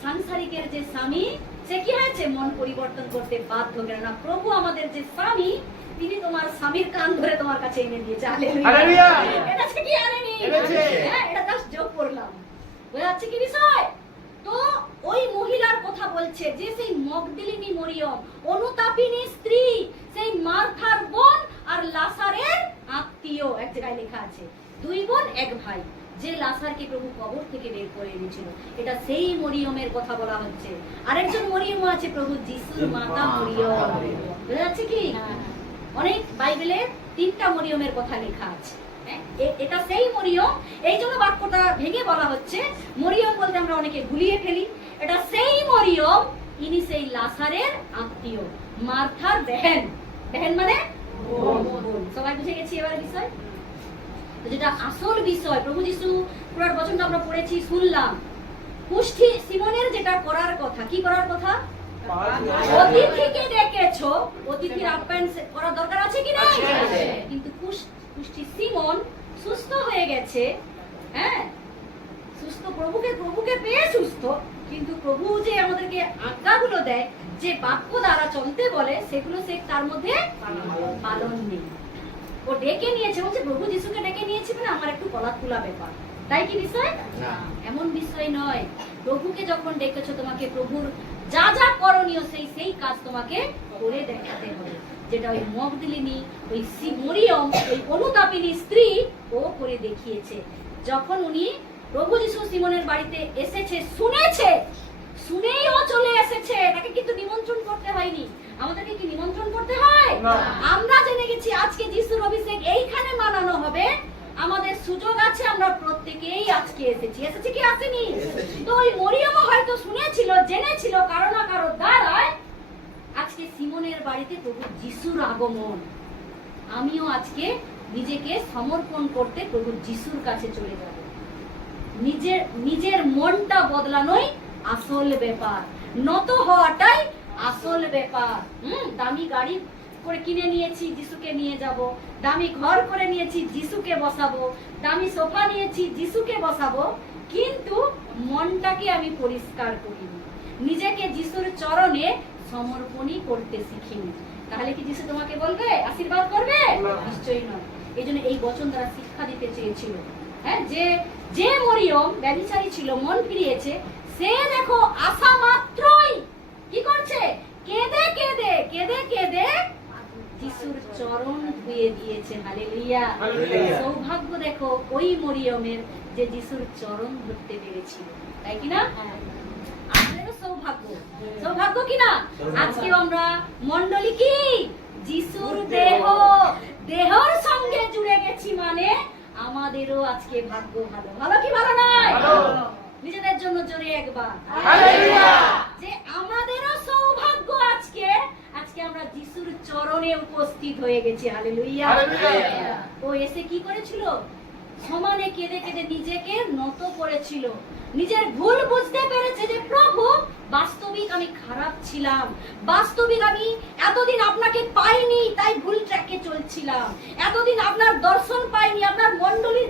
সাংসারিকের যে স্বামী, সে কি হয়েছে? মন পরিবর্তন করতে বাধ্য। কেননা প্রভু আমাদের যে স্বামী, তিনি তোমার স্বামীর কান ধরে তোমার কাছে এনে দিয়েছে। হালেলুয়া। এটা সে কি আনেনি? হ্যাঁ, এটা জাস্ট যোগ করলাম। বোঝা যাচ্ছে কি বিষয়? তো ওই মহিলার কথা বলছে যে সেই মগদলিনী মরিয়ম, অনুতাপিনী স্ত্রী, সেই মার্থার বোন আর লাসারের আত্মীয়। এক জায়গায় লেখা আছে 2 বোন 1 ভাই, যে লাসারকে প্রভু কবর থেকে বের করে এনেছিল। এটা সেই মরিয়মের কথা বলা হচ্ছে। আরেকজন মরিয়ম আছে, প্রভু যিশুর মাতা মরিয়ম। বোঝা যাচ্ছে কি? অনেক বাইবেলে 3টা মরিয়মের কথা লেখা আছে। এটা সেই মরিয়ম। এই জন্য বাক্যটা ভেঙে বলা হচ্ছে। মরিয়ম বলতে আমরা অনেকে গুলিয়ে ফেলি। এটা সেই মরিয়ম, ইনি সেই লাসারের আত্মীয়, মার্থার বেহেন। বেহেন মানে বোন। সবাই বুঝে গেছি এবার বিষয়? তো যেটা আসল বিষয়, প্রভু যিশু পুরার বচনটা আমরা পড়েছি, শুনলাম। পুষ্টি সিমনের যেটা করার কথা, কি করার কথা? অতিথিকে ডেকেছো, অতিথির আপ্যায়ন করার দরকার আছে কি না? কিন্তু পুষ্টি সিমন সুস্থ হয়ে গেছে। হ্যাঁ, সুস্থ, প্রভুকে পেয়ে সুস্থ। কিন্তু প্রভু যে আমাদেরকে আজ্ঞাগুলো দেয়, যে বাক্য দ্বারা চলতে বলে, সেগুলো সে তার মধ্যে পালন নেই। ও ডেকে নিয়েছে, বলছে প্রভু যিশুকে ডেকে নিয়েছে মানে আমার একটু গলা তুলা ব্যাপার। তাই কি বিষয়? এমন বিষয় নয়। প্রভুকে যখন ডেকেছো, তোমাকে প্রভুর যা যা করণীয় সেই কাজ তোমাকে করে দেখাতে হবে। যেটা ওই মগদলিনী, ওই মরিয়ম, ওই অনুতাপিনী স্ত্রী ও করে দেখিয়েছে। যখন উনি প্রভু যিশু সিমনের বাড়িতে এসেছে, শুনেছে, শুনেই ও চলে এসেছে। তাকে কিন্তু নিমন্ত্রণ করতে হয়নি। আমাদেরকে কি নিমন্ত্রণ করতে হয়? আমরা জেনে গেছি আজকে যিশুর অভিষেক এইখানে মানানো হবে। আমাদের সুযোগ আছে, আমরা প্রত্যেকেই আজকে এসেছি কি আসেনি? তো ওই মরিয়ম হয়তো শুনেছিল, জেনেছিল কারো না কারো দ্বারায়। আজকে সিমনের বাড়িতে প্রভু যিশুর আগমন। আমিও আজকে নিজেকে সমর্পণ করতে প্রভু যিশুর কাছে চলে যাব। নিজের মনটা বদলানোই আসল ব্যাপার, নত হওয়াটাই আসল ব্যাপার। দামি গাড়ি করে কিনে নিয়েছি, যিশুকে নিয়ে যাব। দামি ঘর করে নিয়েছি, যিশুকে বসাবো। দামি সোফা নিয়েছি, যিশুকে বসাবো। কিন্তু মনটাকে আমি পরিষ্কার করিনি, নিজেকে যিশুর চরণে সমর্পণই করতে শিখিনি। তাহলে কি যিশু তোমাকে বলবে, আশীর্বাদ করবে? নিশ্চয়ই নয়। এই জন্য এই বচন দ্বারা শিক্ষা দিতে চেয়েছিল। হ্যাঁ, যে মরিয়ম ব্যভিচারী ছিল, মন ফিরিয়েছে, সে দেখো আসা মাত্রই কি করছে? কেঁদে কেঁদে কেঁদে কেঁদে যিশুর চরণ ধুয়ে দিয়েছে। হালেলুয়া। সৌভাগ্য দেখো ওই মরিয়মের, যে যিশুর চরণ ধরতে পেরেছিল। তাই কিনা? আমাদেরও সৌভাগ্য, সৌভাগ্য কিনা? আজকেও আমরা মণ্ডলী কি যিশুর দেহর সঙ্গে জুড়ে গেছি, মানে আমাদেরও আজকে ভাগ্য ভালো। ভালো কি ভালো নয়? নিজেদের জন্য জোরে একবার যে আমাদেরও সৌভাগ্য আজকে আমরা যিশুর চরণে উপস্থিত হয়ে গেছি। হালেলুয়া। ও এসে কি করেছিল? সমানে কেঁদে কেঁদে নিজেকে নত করেছিল। নিজের ভুল বুঝতে পেরেছে যে প্রভু, বাস্তবিক আমি খারাপ ছিলাম, বাস্তবিক আমি এতদিন আপনাকে পাইনি, তাই ভুল ট্র্যাকে চলছিলাম, এতদিন আপনার দর্শন পাইনি, আপনার মণ্ডলী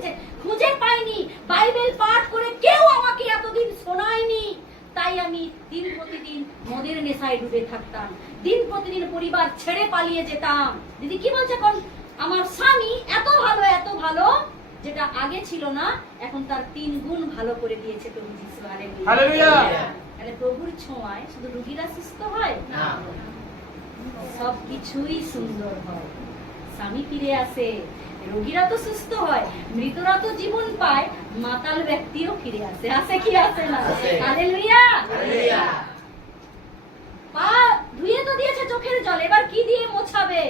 শোনায়নি, বাইবেল পাঠ করে কেউ আমাকে এতদিন শোনায়নি, তাই আমি দিন প্রতিদিন মদের নেশায় ডুবে থাকতাম, দিন প্রতিদিন পরিবার ছেড়ে পালিয়ে যেতাম। দিদি কি বলছে এখন? আমার স্বামী এত ভালো যেটা আগে ছিল না, এখন তার 3 গুণ ভালো করে দিয়েছে প্রভু যিশু। হালেলুয়া। তাহলে প্রভুর ছোঁয়ায় শুধু রোগীরা সুস্থ হয় না, সবকিছুই সুন্দর হয়। স্বামী ফিরে আসে, রোগীরা তো সুস্থ হয়, মৃতরা তো জীবন পায়, মাতাল ব্যক্তিও ফিরে আসে। আসে কি আসে না? হালেলুয়া। পা ধুয়ে তো দিয়েছে চোখের জল, এবার কি দিয়ে মোছাবে?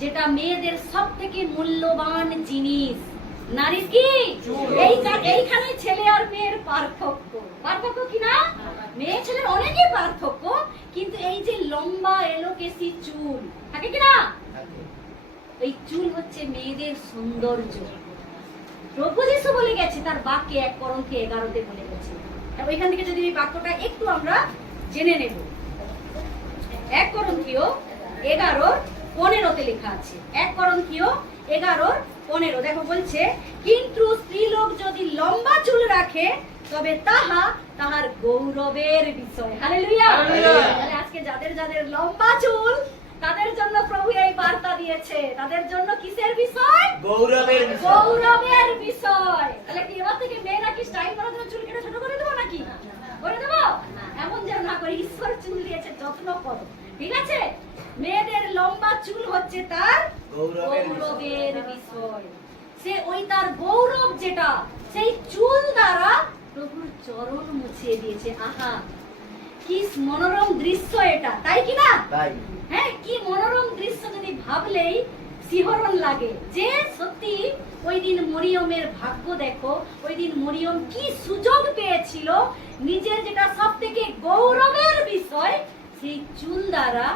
যেটা মেয়েদের সব থেকে মূল্যবান জিনিস, নারীর কি? এইখানে ছেলে আর মেয়ের পার্থক্য কি না? মেয়ে ছেলের অনেকই পার্থক্য, কিন্তু এই যে লম্বা এলোকেসি চুল থাকে কি না, এই চুল হচ্ছে মেয়েদের সৌন্দর্য। প্রভু যিশু বলে গেছে তার বাক্যে 1 করন্থী 11-তে বলে গেছে। ওইখান থেকে যদি এই বাক্যটা একটু আমরা জেনে নেব। 1 করন্থীয় 11:15-তে লেখা আছে। 1 করন্থীয় 11:15 দেখো বলছে, কিন্তু স্ত্রীলোক যদি লম্বা চুল রাখে তবে তাহার গৌরবের বিষয়। হালেলুয়া। তাহলে আজকে যাদের লম্বা চুল তাদের জন্য প্রভু এই বার্তা দিয়েছে, তাদের জন্য কিসের বিষয়? গৌরবের বিষয়। তাহলে কি এবার থেকে মেয়েরা কি স্টাইল করার জন্য চুল কেটে ছোট করে দেবো নাকি? করে দেবো? এমন যেন না করে, ঈশ্বর চুল দিয়েছে, যত্ন করো, ঠিক আছে? মেয়েদের লম্বা চুল হচ্ছে তার গৌরবের বিষয়। সে ওই তার গৌরব যেটা, সেই চুল দ্বারা প্রভুর চরণ মুছিয়ে দিয়েছে। আহা, কি মনোরম দৃশ্য এটা, তাই কি না? হ্যাঁ, কি মনোরম দৃশ্য, যদি ভাবলেই শিহরণ লাগে যে সত্যি ওই দিন মরিয়মের ভাগ্য দেখো, ওই দিন মরিয়ম কি সুযোগ পেয়েছিল নিজের যেটা সব থেকে গৌরবের বিষয়, সেই চুল দ্বারা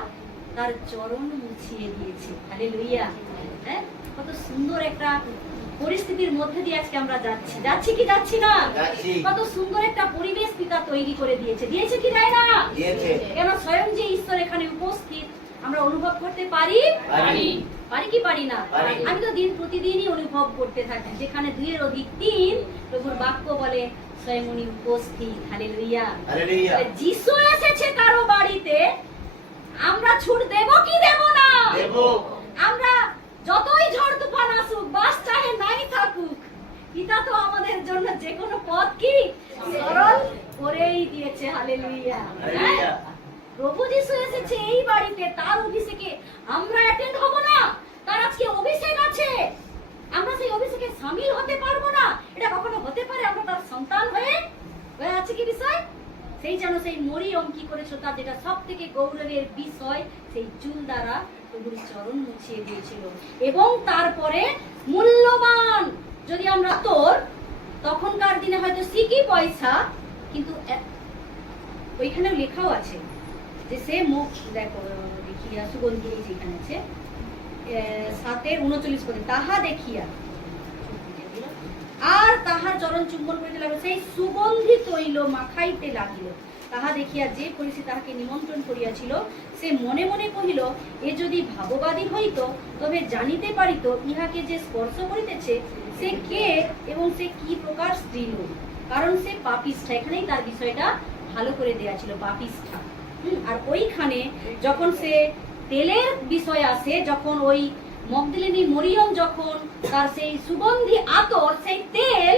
তার চরণ মুছিয়ে দিয়েছে। হালেলুয়া। হ্যাঁ, কত সুন্দর একটা পরিস্থিতির মধ্যে দিয়ে আজকে আমরা যাচ্ছি কি যাচ্ছি না? কত সুন্দর একটা পরিবেশ পিতা তৈরি করে দিয়েছে কি দেয় না? কেন স্বয়ং যে ঈশ্বর এখানে উপস্থিত আমরা অনুভব করতে পারি কি পারি না? আমি তো দিন প্রতিদিনই অনুভব করতে থাকি, যেখানে 2-এর অধিক 3 প্রভুর বাক্য বলে স্বয়ং উনি উপস্থিত। হালেলুয়া। যিশু এসেছে কারো বাড়িতে, আমরা ছুট দেব কি দেব না? আমরা যতই ঝড় তুফান আসুক, বাস চাহে নাই থাকুক, পিতা তো আমাদের জন্য যে কোনো পথ কি সরল করেই দিয়েছে। হালেলুয়া। প্রভু যিশু এসেছে এই বাড়িতে, তার অভিষেকে আমরা অ্যাটেন্ড হব না? তার আজকে অভিষেক আছে, আমরা সেই অভিষেকে শামিল হতে পারবো না? এটা কখনো হতে পারে? আমরা তার সন্তান হয়ে আছে কি বিষয়? সেই যেন সেই মরিয়ম কি করেছিল, তার যেটা সব থেকে গৌরবের বিষয়, সেই চুল দ্বারা প্রভুর চরণ মুছিয়ে দিয়েছিল। এবং তারপরে মূল্যবান, যদি আমরা তখনকার দিনে হয়তো সিকি পয়সা, কিন্তু ওইখানেও লেখাও আছে যে সে মুখ দেখো, দেখিয়া সুগন্ধি, যেখানে আছে 7:39 পদে, তাহা দেখিয়া আর তাহার চরণ চুম্বন করিতে লাগিল, সেই সুগন্ধি তৈল মাখাইতে লাগিল। তাহা দেখিয়া যে ফরিসী তাহাকে নিমন্ত্রণ করিয়াছিল, সে মনে মনে কহিল, এ যদি ভাববাদী হইত তবে জানিতে পারিত ইহাকে যে স্পর্শ করিতেছে সে কে এবং সে কি প্রকার স্ত্রীলোক, কারণ সে পাপিষ্ঠা। এখানেই তার বিষয়টা ভালো করে দেয়া ছিল, পাপিষ্ঠা। আর ওইখানে যখন সে তেলের বিষয় আসে, যখন ওই মগদলিনী মরিয়ম যখন তার সেই সুগন্ধি আতর, সেই তেল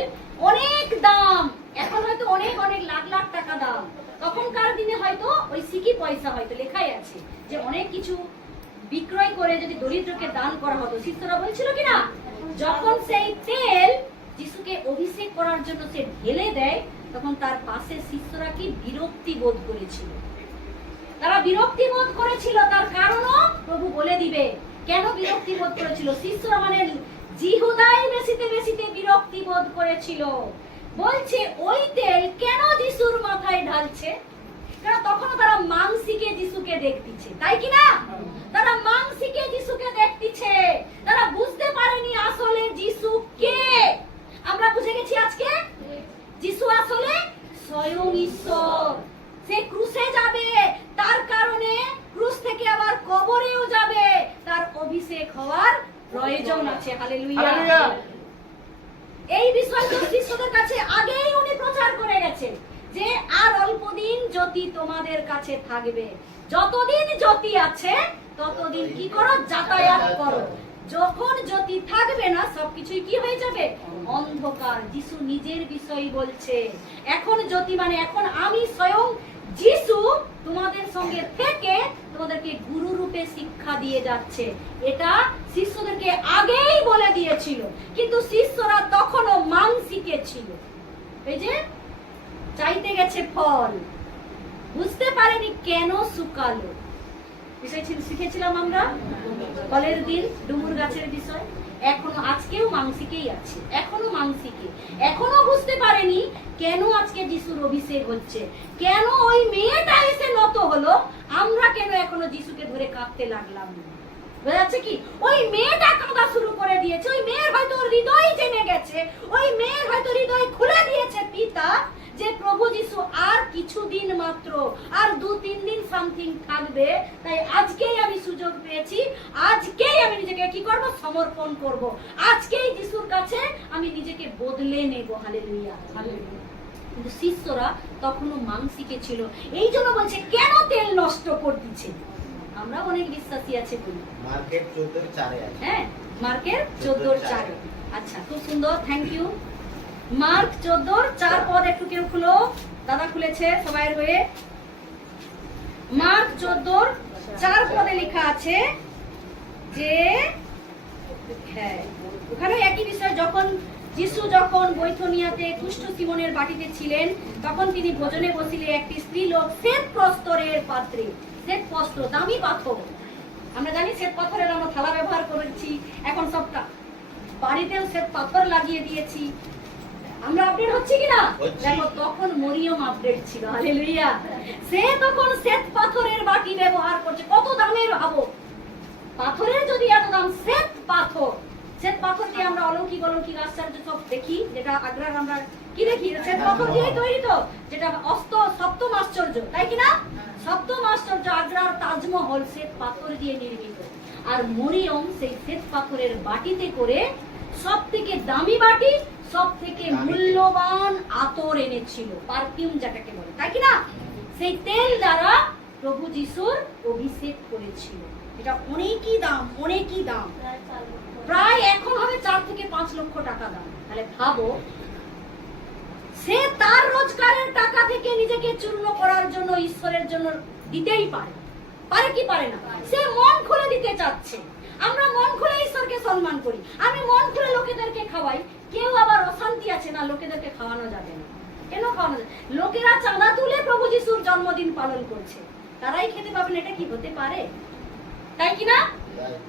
অনেক দাম, এখন হয়তো অনেক লাখ লাখ টাকা দাম, তখনকার দিনে হয়তো ওই সিকি পয়সা হয়তো লেখাই আছে যে অনেক কিছু বিক্রয় করে যদি দরিদ্রকে দান করা হতো। শিষ্যরা বলছিল কিনা, যখন সেই তেল যিশুকে অভিষেক করার জন্য সে ঢেলে দেয়, তখন তার পাশে শিষ্যরা কি বিরক্তি বোধ করেছিল। তারা বিরক্তি বোধ করেছিল, তার কারণও প্রভু বলে দিবে কেন বিরক্তি বোধ করেছিল। শিষ্যরা মানে জিহুদাই বেশিতে বিরক্তি বোধ করেছিল। বলছে ওই তেল কেন যিশুর মাথায় ঢালছে? কারণ তখনও তারা মাংসিকে যিশুকে দেখতিছে, তাই কি না? তারা মাংসিকে যিশুকে দেখতিছে, তারা বুঝতে পারেনি আসলে যিশু কে। আমরা বুঝে গেছি আজকে যিশু আসলে স্বয়ং ঈশ্বর। সে ক্রুশে যাবে, তার কারণে ক্রুশ থেকে আবার কবরেও যাবে, তার অভিষেক হওয়ার প্রয়োজন আছে। হালেলুয়া। এই বিষয় তো শিষ্যদের কাছে আগেই উনি প্রচার করে গেছে যে আর অল্প দিন জ্যোতি তোমাদের কাছে থাকবে, যতদিন জ্যোতি আছে ততদিন কি করো, যাতায়াত করো। যখন জ্যোতি থাকবে না সবকিছুই কি হয়ে যাবে, অন্ধকার। যিশু নিজের বিষয় বলছে, এখন জ্যোতি মানে এখন আমি স্বয়ং যিশু তোমাদের সঙ্গে থেকে তোমাদেরকে গুরু রূপে শিক্ষা দিয়ে যাচ্ছে। এটা শিষ্যদেরকে আগেই বলে দিয়েছিল, কিন্তু শিষ্যরা তখনও মাংসিকে ছিল। এই যে চাইতে গেছে ফল, বুঝতে পারেনি কেন শুকালো। বিষয় শিখেছিলাম আমরা ফলের দিন, ডুমুর গাছের বিষয়। এখনো আজকেও মাংসিকেই আছে, এখনো মাংসিকে, এখনো বুঝতে পারেনি কেন আজকে যিশুর অভিষেক হচ্ছে, কেন ওই মেয়েটা এসে নত হলো, আমরা কেন এখনো যিশুকে ধরে কাঁদতে লাগলাম। বোঝা যাচ্ছে কি, ওই মেয়েটা কাঁদা শুরু করে দিয়েছে, ওই মেয়ের হয়তো হৃদয় জেনে গেছে, ওই মেয়ের হয়তো হৃদয় খুলে দিয়েছে পিতা যে প্রভু যিশু আর কিছুদিন মাত্র, আর 2-3 দিন সামথিং থাকবে, তাই আজকেই আমি সুযোগ পেয়েছি, আজকেই আমি নিজেকে কি করব, সমর্পণ করব, আজকেই যিশুর কাছে আমি নিজেকে বদলে নেব। Hallelujah, hallelujah. কিন্তু শিষ্যরা তখনও মাংসিকে ছিল, এই জন্য বলছে কেন তেল নষ্ট করতেছে। আমরা অনেক বিশ্বাসী আছে বলি, মার্কেট 14:4 আছে। হ্যাঁ, মার্কের 14:4। আচ্ছা, খুব সুন্দর, থ্যাংক ইউ। মার্ক 14:4 পদ একটু কেউ খুলো, দাদা খুলেছে সবাইয়ের হয়ে। মার্ক 14:4 পদে লেখা আছে যে, হ্যাঁ ওখানে একই বিষয়, যখন যিশু যখন বৈথনিয়াতে কুষ্ঠ সিমনের বাটিতে ছিলেন, তখন তিনি ভোজনে বসিলে একটি স্ত্রী লোক শ্বেত প্রস্তরের পাত্রে, শ্বেত প্রস্তর দামি পাথর, আমরা জানি শ্বেত পাথরের আমরা থালা ব্যবহার করেছি, এখন সবটা বাড়িতেও শ্বেত পাথর লাগিয়ে দিয়েছি। আমরা আপডেট হচ্ছে কিনা দেখো, তখন মরিয়ম আপডেট ছিল। হালেলুয়া, সে তখন শ্বেত পাথরের বাটি ব্যবহার করছে। কত দামের ভাবো, পাথরের যদি এত দাম, শ্বেত পাথর, শ্বেত পাথর দিয়ে আমরা অলৌকিক অলৌকিক আশ্চর্য সব দেখি, যেটা আগ্রার আমরা কি দেখি, শ্বেত পাথর দিয়ে তৈরি তো, যেটা সপ্তম আশ্চর্য, তাই কিনা? সপ্তম আশ্চর্য আগ্রার তাজমহল শ্বেত পাথর দিয়ে নির্মিত। আর মরিয়ম সেই শ্বেত পাথরের বাটিতে করে সব থেকে দামি বাটি, সব থেকে মূল্যবান আতর এনেছিল, পারফিউম যেটাকে বলে, তাই কিনা? সেই তেল দ্বারা প্রভু যিশুর অভিষেক করেছিল। এটা অনেকই দাম, অনেকই দাম, প্রায় এখন হবে 4 থেকে 5 লক্ষ টাকা দাম। তাহলে ভাবো, সে তার রোজগারের টাকা থেকে নিজেকে চূর্ণ করার জন্য, ঈশ্বরের জন্য দিতেই পারে, পারে কি পারে না? সে মন খুলে দিতে চাচ্ছে। আমরা মন খুলে ঈশ্বরকে সম্মান করি, আমি মন খুলে লোকেদেরকে খাওয়াই। কেউ আবার অশান্তি আছে না, লোকেদেরকে খাওয়ানো যাবে না। কেন খাওয়ানো যাবে? লোকেরা চাঁদা তুলে প্রভু যিশুর জন্মদিন পালন করছে, তারাই খেতে পাবেন, এটা কি হতে পারে? তাই কিনা?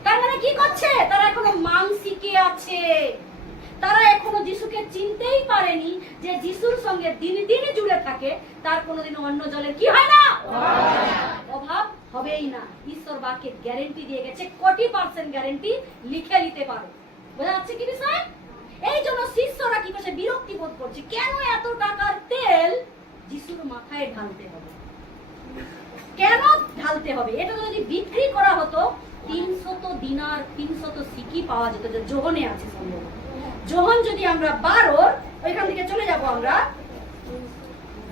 তার মানে কি করছে? তারা এখনো মাংসিকে আছে, তারা এখনো যিশুকে চিনতেই পারেনি যে যিশুর সঙ্গে দিন দিন জুড়ে থাকে, তার কোনোদিন অন্য জলের কি হয় না, অভাব হবেই না। ঈশ্বর বাক্যে গ্যারান্টি দিয়ে গেছে, কোটি % গ্যারান্টি, লিখে নিতে পারো। বোঝা যাচ্ছে কি বিষয়? এই জন্য শিষ্যরা কি করছে, বিরক্তি বোধ করছে, কেন এত টাকার তেল যিশুর মাথায় ঢালতে হবে, কেন ঢালতে হবে? এটা যদি বিক্রি করা হতো 300 দিনার, 300 সিকি পাওয়া যেত, যে যোহনে আছে সম্ভব। যোহন যদি আমরা 12, ওইখান থেকে চলে যাব আমরা,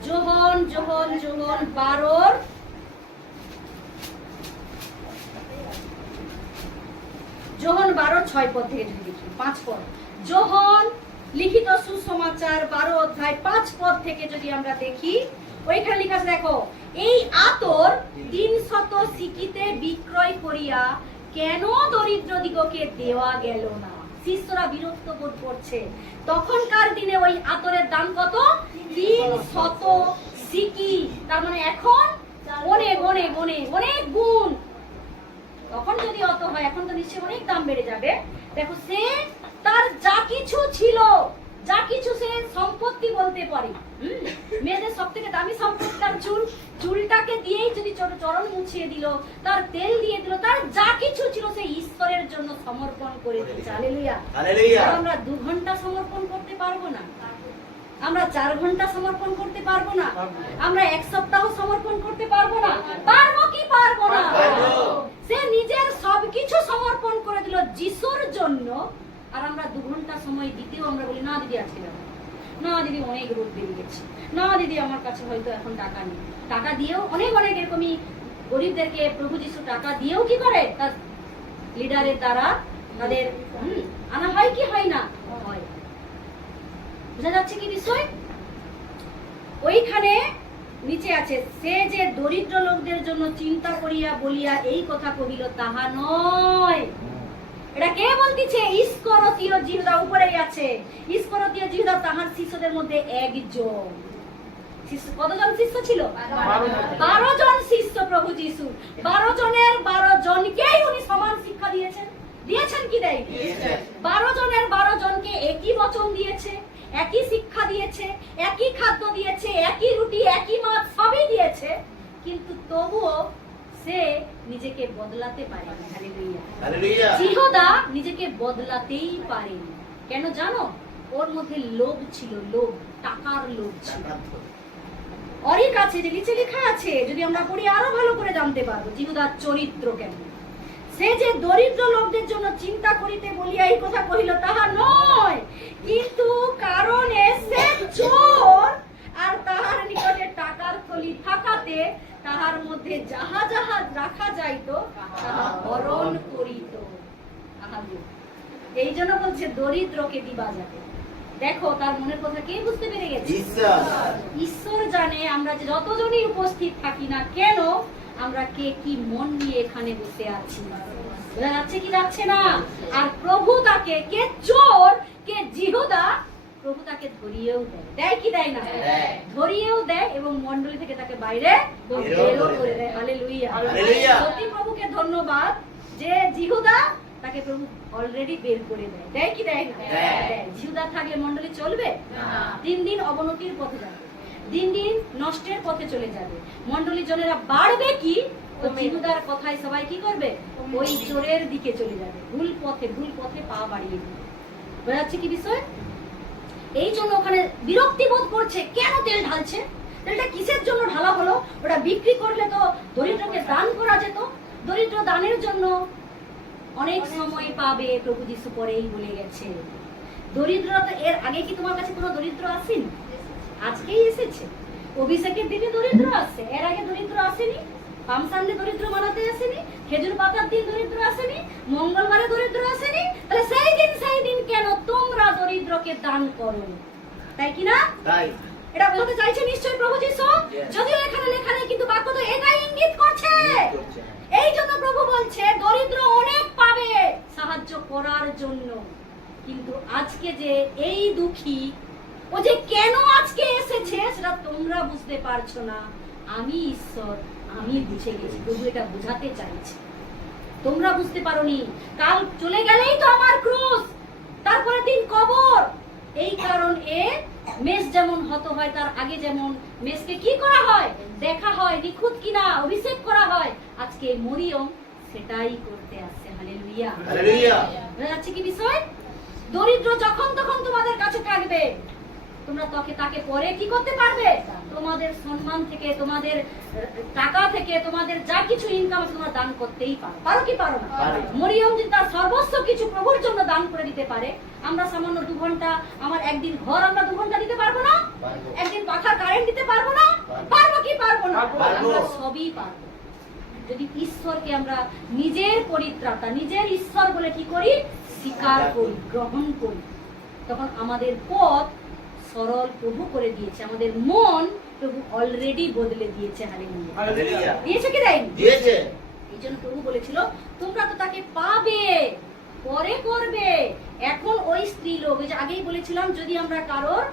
যোহন 12, যোহন 12:6 পদ থেকে যদি দেখি, 5 পদ, যোহন লিখিত সুসমাচার 12 অধ্যায় 5 পদ থেকে যদি আমরা দেখি, ওইখানে লেখা আছে, দেখো, এই আতর 300 সিকিতে বিক্রয় করিয়া কেন দরিদ্র দিগকে দেওয়া গেল না? শিষ্যরা বিরক্ত বোধ করছে। তখনকার দিনে ওই আতরের দাম কত? 300 সিকি। তার মানে এখন অনেক গুণ। তখন যদি অত হয়, এখন তো নিশ্চয়ই অনেক দাম বেড়ে যাবে। দেখো, সে তার যা কিছু ছিল, যা কিছু সে সম্পত্তি বলতে পারে, মেয়েদের সব থেকে দামি সম্পত্তি তার চুলটাকে দিয়েই যদি চরণ মুছিয়ে দিল, তার তেল দিয়ে দিল, তার যা কিছু ছিল সে ঈশ্বরের জন্য সমর্পণ করে দিয়েছে। Hallelujah, hallelujah. আমরা 2 ঘন্টা সমর্পণ করতে পারবো না, আমরা 4 ঘন্টা সমর্পণ করতে পারবো না, আমরা 1 সপ্তাহ সমর্পণ করতে পারবো না, পারবো কি পারবো না? সে নিজের সবকিছু সমর্পণ করে দিল যিশুর জন্য, আর আমরা 2 ঘন্টা সময় দিতেও আমরা বলি না দিদি আজকে যাবো না, দিদি অনেক রোদ বেরিয়ে গেছে, না দিদি আমার কাছে হয়তো এখন টাকা নেই। টাকা দিয়েও অনেক এরকমই গরিবদেরকে প্রভু যিশু টাকা দিয়েও কি করে তার লিডারের দ্বারা তাদের আনা হয় কি হয় না হয়। বোঝা যাচ্ছে কি বিষয়? ওইখানে নিচে আছে, সে যে দরিদ্র লোকদের জন্য চিন্তা করিয়া বলিয়া এই কথা কহিল তাহা নয়। এটা কে বলতিছে? ইস্করিয় জিহুদা। উপরেই আছে ইস্করিয় জিহুদা তাহার শিষ্যদের মধ্যে একজন। কতজন শিষ্য ছিল? 12 জন শিষ্য প্রভু যিশু। 12 জনের 12 জনকেই উনি সমান শিক্ষা দিয়েছেন। দিয়েছেন কি দেয়? 12 জনের 12 জনকে একই বচন দিয়েছে, একই শিক্ষা দিয়েছে, একই খাদ্য দিয়েছে, একই রুটি, একই মাছ, সবই দিয়েছে, কিন্তু তবুও সে নিজেকে বদলাতে পারেনি। Hallelujah, hallelujah. জিহুদা নিজেকে বদলাতেই পারেনি। কেন জানো? ওর মধ্যে লোভ ছিল, লোভ, টাকার লোভ ছিল। ওরই কাছে যে নিচে লেখা আছে, যদি আমরা পড়ি আরো ভালো করে জানতে পারবো জিহুদার চরিত্র কেমন। সে যে দরিদ্র লোকদের জন্য চিন্তা করিতে বলিয়া এই কথা কহিল তাহা নয়, কিন্তু কারণে সে চোর, আর তাহার নিকটে টাকার থলি থাকাতে তাহার মধ্যে যাহা যাহা রাখা যাইত তাহা হরণ করিত। এই জন্য বলছে দরিদ্রকে দিবা যাবে। দেখো তার মনের কথা কে বুঝতে পেরে গেছে? ঈশ্বর জানে আমরা যে যতজনই উপস্থিত থাকি না কেন, আমরা কে কি মন নিয়ে এখানে বসে আছি। বোঝা যাচ্ছে কি যাচ্ছে না? আর প্রভু তাকে, কে চোর কে জিহুদা, প্রভু তাকে ধরিয়েও দেয়। দেয় কি দেয় না? ধরিয়েও দেয় এবং মণ্ডলী থেকে তাকে বাইরে বেরও করে দেয়। হালেলুয়া, সত্যি প্রভুকে ধন্যবাদ যে জিহুদা তাকে প্রভু অলরেডি বের করে দেয়। দেয় কি দেয় না? দেয়। জিহুদা থাকলে মণ্ডলী চলবে? দিন দিন অবনতির পথে যাবে, দিন দিন নষ্টের পথে চলে যাবে। মণ্ডলী জনেরা বাড়বে কি? তো জিহুদার কথায় সবাই কি করবে? ওই চোরের দিকে চলে যাবে, ভুল পথে পা বাড়িয়ে দিবে। বোঝা যাচ্ছে কি বিষয়? এই জন্য ওখানে বিরক্তি বোধ করছে। কেন তেল ঢালছে? তেলটা কিসের জন্য ঢালা হলো? ওটা বিক্রি করলে তো দরিদ্রকে দান করা যেত। দরিদ্র দানের জন্য অনেক সময় পাবে, প্রভু যিশু পরেই বলে গেছে। দরিদ্র তো এর আগে কি তোমার কাছে কোনো দরিদ্র আসেনি? আজকেই এসেছে। অভিষেকের দিনে দরিদ্র আসছে, এর আগে দরিদ্র আসেনি। পাম সানডে দরিদ্র বানাতে আসেনি, খেজুর পাতার দিন দরিদ্র আসেনি, মঙ্গলবারে দরিদ্র আসেনি। তাহলে সেই দিন কেন তোমরা দরিদ্রকে দান করো? তাই কি না? তাই। এটা বলতে চাইছে নিশ্চয়ই প্রভু যিশু। যদিও এখানে লেখা নেই, কিন্তু বাক্য তো এটাই ইঙ্গিত করছে। এই জন্য প্রভু বলছে দরিদ্র অনেক পাবে সাহায্য করার জন্য, কিন্তু আজকে যে এই দুঃখী, ও যে কেন আজকে এসেছে সেটা তোমরা বুঝতে পারছো না। আমি ঈশ্বর, আমি বুঝে গেছি। প্রভু এটা বোঝাতে চাইছে, তোমরা বুঝতে পারোনি। কাল চলে গেলেই তো আমার ক্রুশ, তারপরে দিন কবর। এই কারণ মেষ যেমন হত হয়, তার আগে যেমন মেষকে কি করা হয়? দেখা হয় নিখুঁত কিনা, অভিষেক করা হয়। আজকে মরিয়ম সেটাই করতে আসছে। Hallelujah, hallelujah. বোঝা যাচ্ছে কি বিষয়? দরিদ্র যখন তখন তোমাদের কাছে থাকবে, তোমরা তাকে পরে কি করতে পারবে? তোমাদের সম্মান থেকে, তোমাদের টাকা থেকে, তোমাদের যা কিছু ইনকাম আছে তোমরা দান করতেই পারো। পারো কি পারো না? মরিয়ম যদি তার সর্বস্ব কিছু প্রভুর জন্য দান করে দিতে পারে, আমরা সামান্য 2 ঘন্টা, আমার একদিন ঘর আমরা 2 ঘন্টা দিতে পারবো না? একদিন পাখার কারেন্ট দিতে পারবো না? পারবো কি পারবো না? আমরা সবই পারবো যদি ঈশ্বরকে আমরা নিজের পরিত্রাতা, নিজের ঈশ্বর বলে কি করি? স্বীকার করি, গ্রহণ করি। তখন আমাদের পথ সরল প্রভু করে দিয়েছে, আমাদের মন প্রভু অলরেডি বদলে দিয়েছে। হালেলুয়া, দিয়েছে কি দেয়নি? দিয়েছে। এই জন্য প্রভু বলেছিল তোমরা তো তাকে পাবে, পরে করবে। এখন ওই স্ত্রী লোক, যে আগেই বলেছিলাম, যদি আমরা কারোর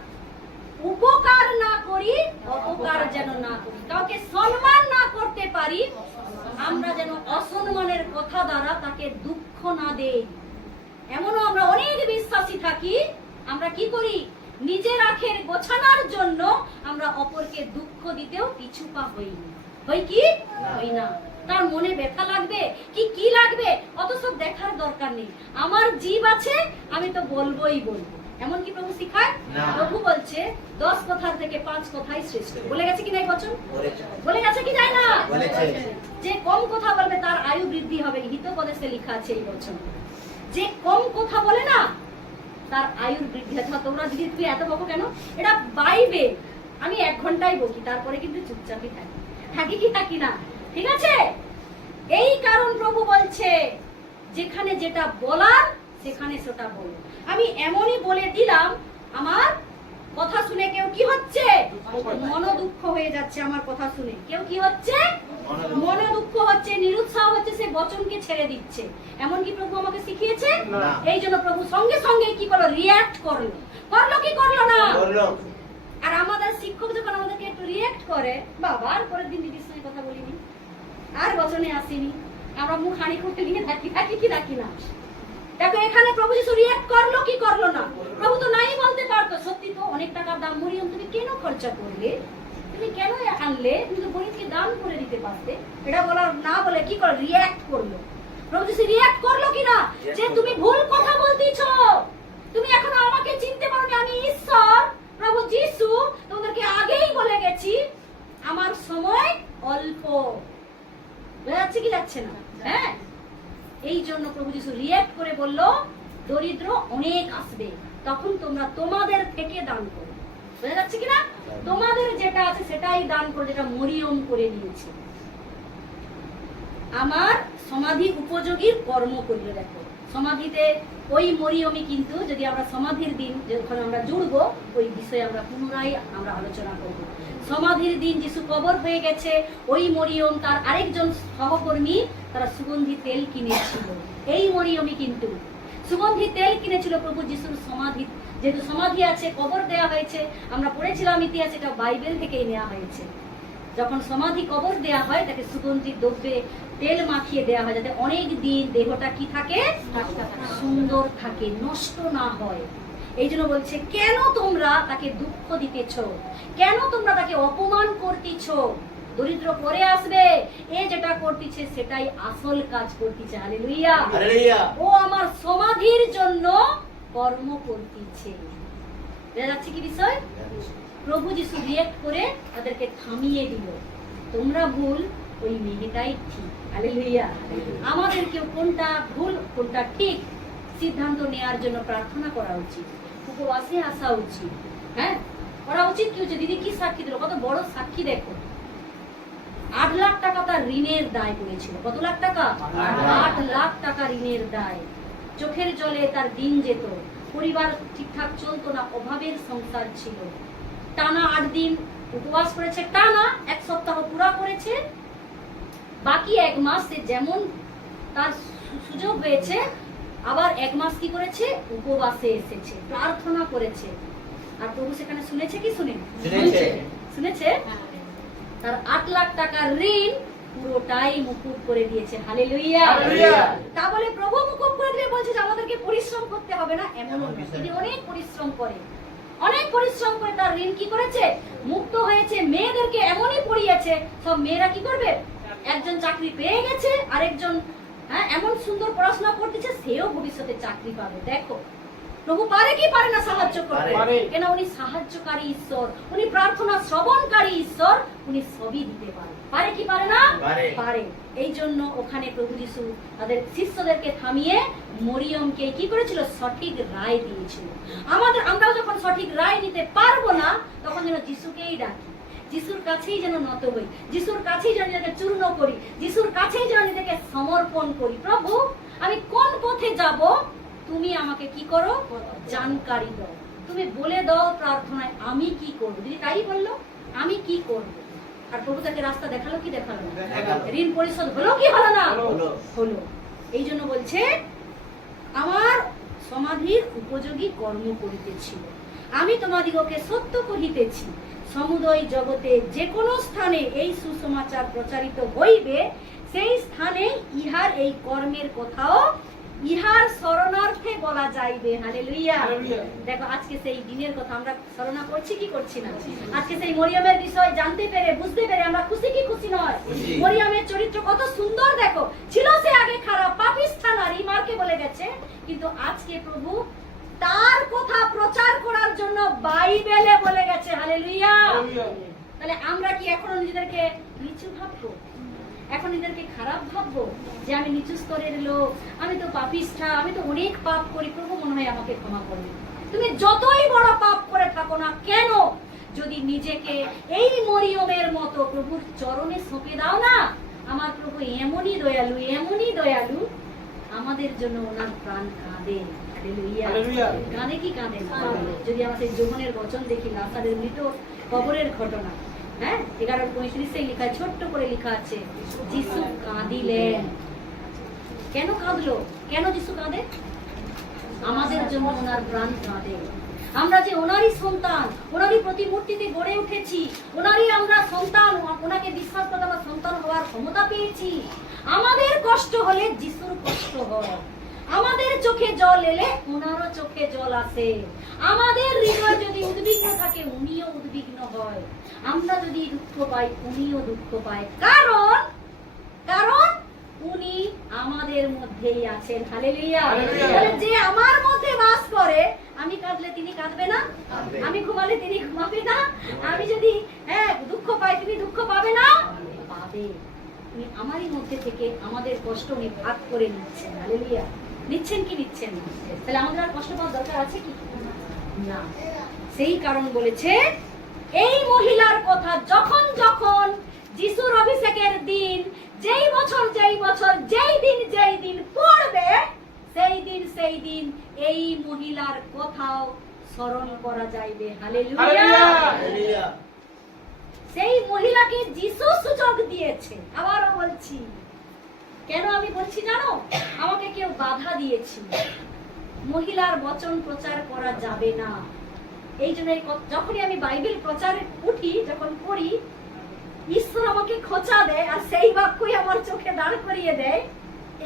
উপকার না করি, অপকার যেন না করি, কাউকে সম্মান না করতে পারি, আমরা যেন অসম্মানের কথা দ্বারা তাকে দুঃখ না দেই। এমনও আমরা অনেক বিশ্বাসী থাকি, আমরা কি করি? নিজের আখের গোছানোর জন্য আমরা অপরকে দুঃখ দিতেও পিছু পা হইনি। হই কি? হই না। তার মনে ব্যথা লাগবে কি লাগবে, অত সব দেখার দরকার নেই। আমার জীব আছে, আমি তো বলবোই বলবো। এমন কি প্রভু শিখায়? প্রভু বলছে 10 কথার থেকে 5 কথাই শ্রেষ্ঠ। বলে গেছে কি না এই বচন? বলে গেছে কি যায় না? যে কম কথা বলবে তার আয়ু বৃদ্ধি হবে। হিতোপদেশে লেখা আছে এই বচন। যে কম কথা বলে না, আয়ুর বৃদ্ধি হয়। তোমরা দিদি তুই এত বকো কেন? এটা বাইবেল। আমি 1 ঘন্টাই বকি, তারপরে কিন্তু চুপচাপই থাকি কি থাকি না? ঠিক আছে? এই কারণ প্রভু বলছে যেখানে যেটা বলার সেখানে সেটা বলো। আমি এমনই বলে দিলাম, আমার কথা শুনে কেউ কি হচ্ছে? মনোদুঃখ হয়ে যাচ্ছে। আমার কথা শুনে কেউ কি হচ্ছে? মনোদুঃখ হচ্ছে, নিরুৎসাহ হচ্ছে, সে বচনকে ছেড়ে দিচ্ছে। এমন কি প্রভু আমাকে শিখিয়েছে? না। এই জন্য প্রভু সঙ্গে সঙ্গে কি করলো? রিঅ্যাক্ট করলো। কি করলো না? আর আমাদের শিক্ষক যখন আমাদেরকে একটু রিঅ্যাক্ট করে, বাবা আর পরের দিন দিদির সঙ্গে কথা বলিনি, আর বচনে আসিনি, আমরা মুখ হাঁড়ি খুঁটে নিয়ে থাকি কি থাকি না। দেখো এখানে প্রভু যিশু রিঅ্যাক্ট করলো কি করলো না? প্রভু তো নাই বলতে পারতো, সত্যি তো অনেক টাকার দাম, মরিয়ম তুমি কেন খরচা করলে, তুমি কেন আনলে, তুমি তো গরিবকে দান করে দিতে পারতে। এটা বলার না বলে কি করে? রিঅ্যাক্ট করলো। প্রভু যিশু রিঅ্যাক্ট করলো কিনা? যে তুমি ভুল কথা বলতেছো, তুমি এখনো আমাকে চিনতে পারোনি, আমি ঈশ্বর প্রভু যিশু, তোমাদেরকে আগেই বলে গেছি আমার সময় অল্প। বোঝা যাচ্ছে কি যাচ্ছে না? হ্যাঁ, এই জন্য প্রভু যিশু রিঅ্যাক্ট করে বলল দরিদ্র অনেক আসবে, তখন তোমরা তোমাদের থেকে দান করো। বোঝা যাচ্ছে কিনা? তোমাদের যেটা আছে সেটাই দান করো, যেটা মরিয়ম করে নিয়েছে। আমার সমাধি উপযোগী কর্ম করিল। দেখো সমাধিতে ওই মরিয়মই কিন্তু, যদি আমরা সমাধির দিন যখন আমরা জুড়বো, ওই বিষয়ে আমরা পুনরায় আমরা আলোচনা করব। সমাধির দিন যিশু কবর হয়ে গেছে, ওই মরিয়ম তার আরেকজন সহকর্মী তারা সুগন্ধি তেল কিনেছিল। এই মরিয়মই কিন্তু সুগন্ধি তেল কিনেছিল প্রভু যিশুর সমাধি, যেহেতু সমাধি আছে, কবর দেয়া হয়েছে। আমরা পড়েছিলাম ইতিহাস, এটা বাইবেল থেকেই নেওয়া হয়েছে। যখন সমাধি কবর দেয়া হয়, তাকে সুগন্ধি দ্রব্যে তেল মাখিয়ে দেয়া হয়, যাতে অনেক দিন দেহটা কি থাকে? সুন্দর থাকে, নষ্ট না হয়। এই জন্য বলছে, কেন তোমরা তাকে দুঃখ দিতেছ, কেন তোমরা তাকে অপমান করতেছ? দরিদ্র পরে আসবে, এ যেটা করতেছে সেটাই আসল কাজ করতেছে। হালেলুয়া, ও আমার সমাধির জন্য কর্ম করতেছে। বোঝা যাচ্ছে কি বিষয়? প্রভু যিশু রিঅ্যাক্ট করে তাদেরকে থামিয়ে দিল। তোমরা ভুল, ওই মেয়েটাই ঠিক। হালেলুয়া। আমাদেরকে কোনটা ভুল কোনটা ঠিক সিদ্ধান্ত নেওয়ার জন্য প্রার্থনা করা উচিত, উপবাসে আসা উচিত। হ্যাঁ, করা উচিত। কি হচ্ছে? দিদি কি সাক্ষী দিল? কত বড় সাক্ষী! দেখো 8 লাখ টাকা তার ঋণের দায় পড়েছিল। কত লাখ টাকা? 8 লাখ টাকা ঋণের দায়। চোখের জলে তার দিন যেত, পরিবার ঠিকঠাক চলতো না, অভাবের সংসার ছিল। টানা 8 দিন উপবাস করেছে, টানা 1 সপ্তাহ পুরা করেছে। বাকি 1 মাস সে যেমন তার সুযোগ হয়েছে, আবার 1 মাস কি করেছে? উপবাসে এসেছে, প্রার্থনা করেছে। আর প্রভু সেখানে শুনেছে কি? শুনেছে। তার 8 লাখ টাকার ঋণ পুরোটাই মুকুব করে দিয়েছে। হালেলুয়া। তা বলে প্রভু মুকুব করে দিলে বলছে যে আমাদেরকে পরিশ্রম করতে হবে না, এমন না। তিনি অনেক পরিশ্রম করে তার ঋণ কি করেছে? মুক্ত হয়েছে। মেয়েদেরকে এমনই পড়িয়েছে, সব মেয়েরা কি করবে? একজন চাকরি পেয়ে গেছে, আরেকজন এমন সুন্দর পড়াশোনা করতেছে, সেও ভবিষ্যতে চাকরি পাবে। দেখো প্রভু পারে কি পারে না সাহায্য করতে? কেন? উনি সাহায্যকারী ঈশ্বর, উনি প্রার্থনা শ্রবণকারী ঈশ্বর, উনি সবই দিতে পারে। পারে কি পারে না? পারে। এই জন্য ওখানে প্রভু যিশু তাদের শিষ্যদেরকে থামিয়ে মরিয়মকে কি করেছিল? সঠিক রায় দিয়েছিল। আমরাও যখন সঠিক রায় নিতে পারবো না, তখন যেন যিশুকেই ডাকি, যিশুর কাছেই যেন নত হই, যিশুর কাছেই যেন নিজেকে চূর্ণ করি, যিশুর কাছেই যেন নিজেকে সমর্পণ করি। প্রভু আমি কোন পথে যাব, তুমি আমাকে কি করো? জানকারি দাও। তুমি বলে দাও প্রার্থনায় আমি কি করবো। দিদি তাই বললো, আমি কি করব। আর প্রভু তাকে রাস্তা দেখালো কি দেখালো? ঋণ পরিশোধ হলো কি হলো না? হলো। এই জন্য বলছে আমার সমাধির উপযোগী কর্ম করিতেছিল। আমি তোমাদিগকে সত্য কহিতেছি, সমুদয় জগতে যে কোনো স্থানে এই সুসমাচার প্রচারিত হইবে, সেই স্থানে ইহার এই কর্মের কথাও ইহার শরণার্থে বলা যাইবে। হালেলুয়া। দেখো আজকে সেই দিনের কথা আমরা স্মরণ করছি কি করছি না? আজকে সেই মরিয়মের বিষয় জানতে পেরে, বুঝতে পেরে আমরা খুশি কি খুশি নয়? মরিয়মের চরিত্র কত সুন্দর! দেখো, ছিল সে আগে খারাপ, পাপিষ্ঠা নারী, মারকে বলে গেছে, কিন্তু আজকে প্রভু তার কথা প্রচার করার জন্য বাইবেলে বলে গেছে। হালেলুয়া। তাহলে আমরা কি এখনো নিজেদেরকে নিচু ভাববো? এখন নিজেদেরকে খারাপ ভাববো যে আমি নিচু স্তরের লোক, আমি তো পাপিষ্ঠা, আমি তো অনেক পাপ করি, প্রভু মনে হয় আমাকে ক্ষমা করবে? তুমি যতই বড় পাপ করে থাকো না কেন, যদি নিজেকে এই মরিয়মের মতো প্রভুর চরণে সঁপে দাও না, আমার প্রভু এমনই দয়ালু, এমনই দয়ালু, আমাদের জন্য ওনার প্রাণ কাঁদে। হালেলুয়া। কাঁদে কি কাঁদে না? যদি আমরা সেই যোহনের বচন দেখি, লাজারের মৃত কবরের ঘটনা, হ্যাঁ 11:35 লেখা, ছোট্ট করে লেখা আছে, যিশু কাঁদিলেন। কেন কাঁদলো? কেন যিশু কাঁদে? আমাদের জন্য ওনার প্রাণ কাঁদে। আমরা যে ওনারই সন্তান, ওনারই প্রতিমূর্তিতে গড়ে উঠেছি, ওনারই আমরা সন্তান, ওনাকে বিশ্বাস করে আমরা সন্তান হওয়ার ক্ষমতা পেয়েছি। আমাদের কষ্ট হলে যিশুর কষ্ট হয়, আমাদের চোখে জল এলে ওনারও চোখে জল আসে, আমাদের হৃদয় যদি উদ্বিগ্ন থাকে উনিও উদ্বিগ্ন হয়, আমরা যদি দুঃখ পাই উনিও দুঃখ পায়। কারণ কারণ উনি আমাদের মধ্যেই আছেন। হালেলুয়া। যে আমার মধ্যে বাস করে, আমি কাঁদলে তিনি কাঁদবে না, আমি ঘুমালে তিনি ঘুমাবে না, আমি যদি দুঃখ পাই তিনি দুঃখ পাবে না, পাবে। উনি আমারই মধ্যে থেকে আমাদের কষ্ট উনি ভাগ করে নিচ্ছেন। হালেলুয়া। নিচ্ছেন কি নিচ্ছেন না? তাহলে আমাদের আর কষ্ট পাওয়ার দরকার আছে কি? না। সেই কারণ বলেছে এই মহিলার কথা যখন যখন যিশুর অভিষেকের দিন, যেই বছর যেই দিন পড়বে, সেই দিন এই মহিলার কথাও স্মরণ করা যাইবে। হালেলুয়া। সেই মহিলাকে যিশু সুযোগ দিয়েছে। আবারও বলছি, কেন আমি বলছি জানো? আমাকে কেউ বাধা দিয়েছিল, মহিলার বচন প্রচার করা যাবে না। এই জন্য যখনই আমি বাইবেল প্রচারে উঠি, যখন পড়ি, ঈশ্বর আমাকে খোঁচা দেয় আর সেই বাক্যই আমার চোখে দাঁড় করিয়ে দেয়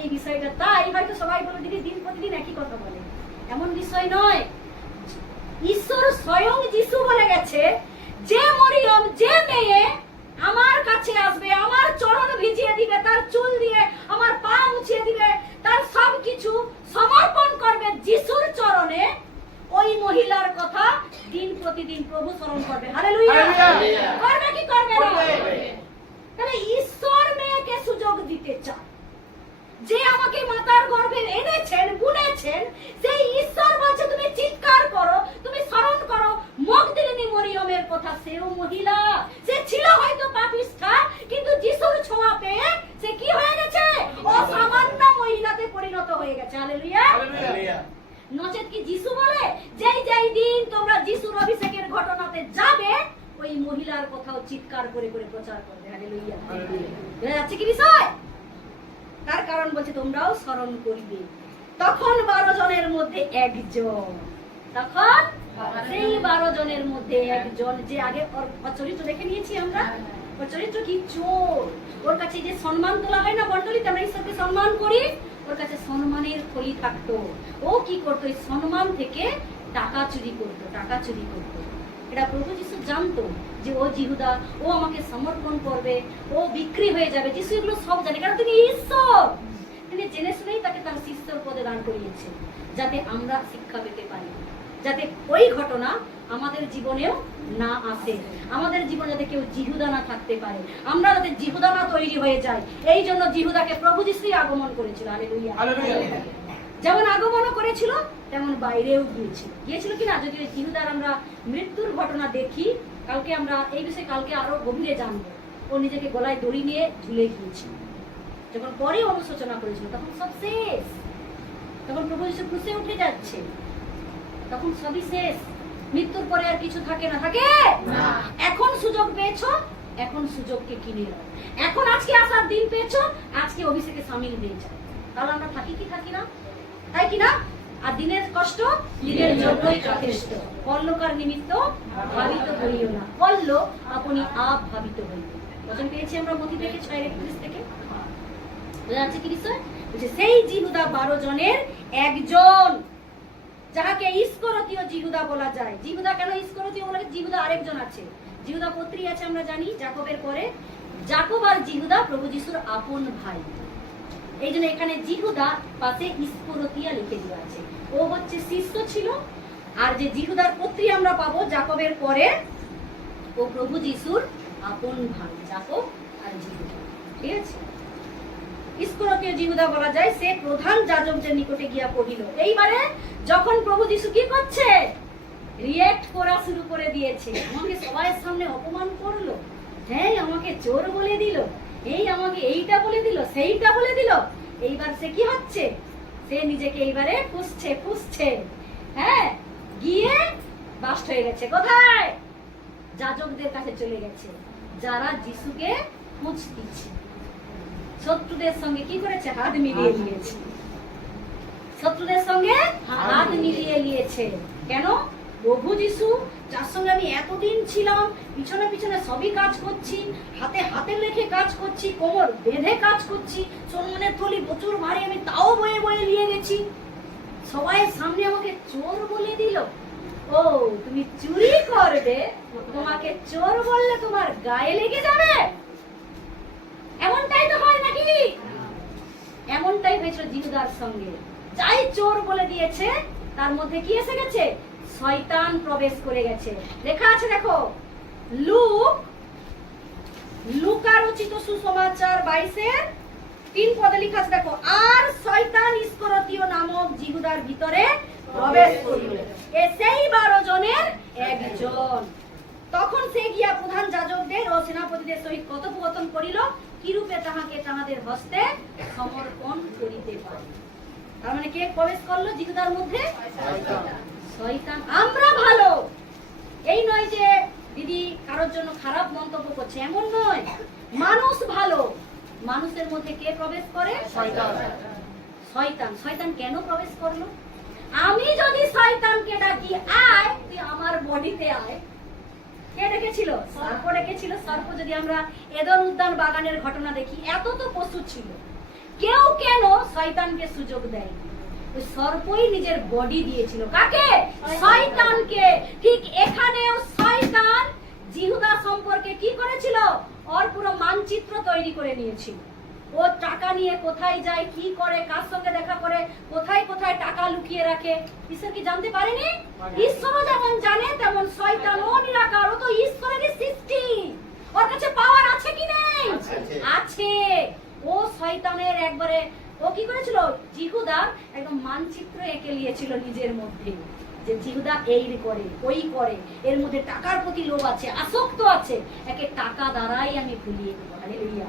এই বিষয়টা। তাই হয়তো সবাই বলে দিদি দিন প্রতিদিন একই কথা বলে, এমন বিষয় নয়। ঈশ্বর স্বয়ং যিশু বলে গেছে, যে মরিয়ম, যে মেয়ে আমার কাছে আসবে, আমার চরণ ভিজিয়ে দিবে, তার চুল দিয়ে আমার পা মুছিয়ে দিবে, তার সবকিছু সমর্পণ করবে যিশুর চরণে, ওই মহিলার কথা দিন প্রতিদিন প্রভু স্মরণ করবে। হালেলুয়া। করবে কি করবে না? তাহলে ঈশ্বর মেয়েকে সুযোগ দিতে চায়। যে আমাকে মাতার গর্ভে এনেছেন, বুনেছেন, সেই ঈশ্বর বলছে তুমি চিৎকার করো, তুমি স্মরণ করো মগদলিনী মরিয়মের কথা। সেও মহিলা, সে ছিল হয়তো পাপিষ্ঠা, কিন্তু যিশুর ছোঁয়া পেয়ে সে কি হয়ে গেছে? অসামান্য মহিলাতে পরিণত হয়ে গেছে। হালেলুয়া। নচেত কি যিশু বলে, যেই দিন তোমরা যিশুর অভিষেকের ঘটনাতে যাবে, ওই মহিলার কথাও চিৎকার করে করে প্রচার করবে। হালেলুয়া। বুঝা যাচ্ছে কি বিষয়? তার কারণ বলছে তোমরাও স্মরণ করিবে। তখন 12 জনের মধ্যে একজন, তখন সেই 12 জনের মধ্যে একজন, যে আগে ওর চরিত্র দেখে নিয়েছি আমরা, ওর চরিত্র কি? চোর। ওর কাছে যে সম্মান তোলা হয় না বন্টলিতে, আমরা ঈশ্বরকে সম্মান করি, ওর কাছে সম্মানের থলি থাকতো। ও কি করতো? এই সম্মান থেকে টাকা চুরি করতো, টাকা চুরি করতো। এটা প্রভু যিশু জানতো যে ও জিহুদা, ও আমাকে সমর্পণ করবে, ও বিক্রি হয়ে যাবে। যিশু এগুলো সব জানে, কারণ তিনি ঈশ্বর। তিনি জেনে শুনেই তাকে তার শিষ্যর পদে দান করিয়েছে, যাতে আমরা শিক্ষা পেতে পারি, যাতে ওই ঘটনা আমাদের জীবনেও না আসে, আমাদের জীবনে যাতে কেউ জিহুদা না থাকতে পারে, আমরা যাতে জিহুদা না তৈরি হয়ে যায়। এই জন্য জিহুদাকে প্রভু যিশুই আগমন করেছিল। হালেলুয়া। যেমন আগমন করেছিল তেমন বাইরেও গিয়েছিল কিনা? যদি ওই জিহুদার আমরা মৃত্যুর ঘটনা দেখি, কালকে আমরা এই বিষয়ে কালকে আরো গভীরে জানবো। ও নিজেকে গলায় দড়ি নিয়ে ঝুলে গিয়েছিল, যখন পরে অনুশোচনা করেছিল তখন সব শেষ। তখন প্রভু যিশু ক্রুশে উঠে যাচ্ছে, তখন সবই শেষ। মৃত্যুর পরে আর কিছু থাকে না, থাকে না। এখন সুযোগ পেয়েছো, এখন সুযোগকে কিনে নাও। এখন আজকে আসার দিন পেয়েছো, আজকে অভিষেকে সামিল হয়ে যাও। তাহলে আমরা থাকি কি থাকি না? তাই কি না? আর দিনের কষ্ট দিনের জন্যই যথেষ্ট, পরলোকার নিমিত্ত ভাবিত হইও না, পরল আপনি আপ ভাবিত হইবে। বচন পেয়েছি আমরা মথি থেকে 6:31 থেকে। বোঝা যাচ্ছে কি বিষয়? সেই জিহুদা 12 জনের একজন, যাহাকে ইস্করিয়তীয় জিহুদা বলা যায়। জিহুদা কেন ইস্করিয়তীয় বলা যায়? জিহুদা আরেকজন আছে, জিহুদা পুত্রী আছে, আমরা জানি যাকবের পরে। যাকব আর জিহুদা প্রভু যিশুর আপন ভাই। এই জন্য এখানে জিহুদা পাশে ইস্করিয়তীয় লিখে দেওয়া আছে। ও হচ্ছে শিষ্য ছিল, আর যে জিহুদার পুত্রী আমরা পাবো যাকবের পরে, ও প্রভু যিশুর আপন ভাই, যাকব আর জিহুদা। ঠিক আছে? ইস্করিওতীয় জিহুদা বলা যায়, সে প্রধান যাজকদের নিকটে গিয়া কহিল। এইবারে যখন প্রভু যিশু কি করছে, রিয়েক্ট করা শুরু করে দিয়েছে। আমাকে সবার সামনে অপমান করলো, হ্যাঁ আমাকে চোর বলে দিল, এই আমাকে এইটা বলে দিল, সেইটা বলে দিল। এইবার সে কি হচ্ছে, সে নিজেকে এইবারে পুষছে, হ্যাঁ, গিয়ে বাস্ট হয়ে গেছে। কোথায়? যাজকদের কাছে চলে গেছে, যারা যিশুকে খুঁজ দিচ্ছে। শত্রুদের সঙ্গে কি করেছে? হাত মিলিয়ে নিয়েছে। শত্রুদের সঙ্গে হাত মিলিয়ে নিয়েছে। কেন? প্রভু যিশু, যার সঙ্গে আমি এতদিন ছিলাম, পিছনে পিছনে সবই কাজ করছি, হাতে রেখে কাজ করছি, কোমর বেঁধে কাজ করছি, সম্মানের থলি প্রচুর ভারী, আমি তাও বয়ে বয়ে নিয়ে গেছি, সবাই সামনে আমাকে চোর বলে দিল। ও, তুমি চুরি করবে, তোমাকে চোর বললে তোমার গায়ে লেগে যাবে? এমনটাই তো হয় নাকি? এমনটাই হয়েছিল জিহুদার সঙ্গে। যাই চোর বলে দিয়েছে, তার মধ্যে কি এসে গেছে? শয়তান প্রবেশ করে গেছে। লেখা আছে দেখো, লুকা রচিত সুসমাচার 22-3 পদে লেখা আছে দেখো, আর শয়তান ইস্করিওতীয় নামক জিহুদার ভিতরে প্রবেশ করিল, এ সেই 12 জনের একজন। তখন সে গিয়া প্রধান যাজকদের ও সেনাপতিদের সহিত কথোপকথন করিল, কিরূপে তাহাকে তাহাদের হস্তে সমর্পণ করিতে পারে। তার মানে কে প্রবেশ করলো জিহুদার মধ্যে? শয়তান। আমরা ভালো, এই নয় যে দিদি কারোর জন্য খারাপ মন্তব্য করছে, এমন নয়। মানুষ ভালো, মানুষের মধ্যে কে প্রবেশ করে? শয়তান। শয়তান কেন প্রবেশ করলো? আমি যদি শয়তানকে ডাকি, আয় তুই আমার বডিতে আয়, কে ডেকেছিল? সর্প ডেকেছিল। সর্প যদি আমরা এদন উদ্যান বাগানের ঘটনা দেখি, এত তো পশু ছিল, কেউ কেন শয়তানকে সুযোগ দেয়? ওই সর্পই নিজের বডি দিয়েছিল। কাকে? শয়তানকে। ঠিক এখানেও শয়তান জিহুদা সম্পর্কে কি করেছিল? ওর পুরো মানচিত্র তৈরি করে নিয়েছিল। ও টাকা নিয়ে কোথায় যায়, কি করে, কার সঙ্গে দেখা করে, কোথায় কোথায় টাকা লুকিয়ে রাখে, ঈশ্বর কি জানতে পারেনি? ঈশ্বরও যেমন জানে, তেমন শয়তানও নিরাকার। ও তো ঈশ্বরেরই সৃষ্টি, ওর কাছে পাওয়ার আছে কি নেই? আছে। ও শয়তানের একবারে, ও কি করেছিল? জিহুদা একদম মানচিত্র এঁকে নিয়েছিল নিজের মধ্যে, যে জিহুদা এই করে, ওই করে, এর মধ্যে টাকার প্রতি লোভ আছে, আসক্ত আছে, একে টাকা দ্বারাই আমি ভুলিয়ে দেবো। হালেলুয়া।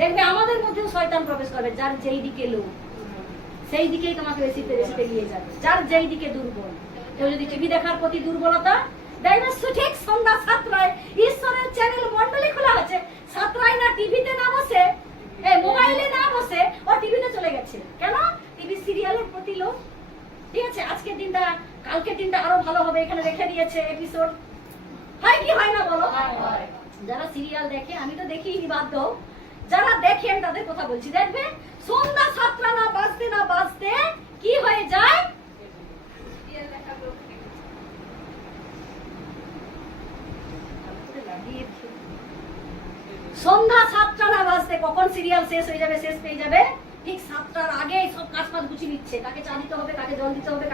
দেখবে আমাদের মধ্যেও শয়তান প্রবেশ করবে। যার যেই দিকে লোভ, সেই দিকেই তোমাকে বেশিতে বেশিতে নিয়ে যাবে। যার যেই দিকে দুর্বল, কেউ যদি টিভি দেখার প্রতি দুর্বলতা, দেখবে ঠিক সন্ধ্যা 7টায় ঈশ্বরের চ্যানেল মন্ডলী খোলা আছে, 7টায় না টিভিতে না বসে, মোবাইলে না বসে, ও টিভিতে চলে গেছে। কেন? টিভি সিরিয়ালের প্রতি লোভ। ঠিক আছে, আজকের দিনটা, কালকের দিনটা আরো ভালো হবে, এখানে রেখে দিয়েছে এপিসোড। হয় কি হয় না বলো? যারা সিরিয়াল দেখে, আমি তো দেখি বাধ্য, যারা দেখেন তাদের কথা বলছি, দেখবে সন্ধ্যা 7টা না বাজতে কি হয়ে যায়? সন্ধ্যা 7টা না বাজতে কখন সিরিয়াল শেষ হয়ে যাবে, শেষ পেয়ে যাবে, ঠিক 7টার আগে সব কাজ গুছিয়ে নিচ্ছে। কাকে চা দিতে হবে, কাকে জল দিতে হবে,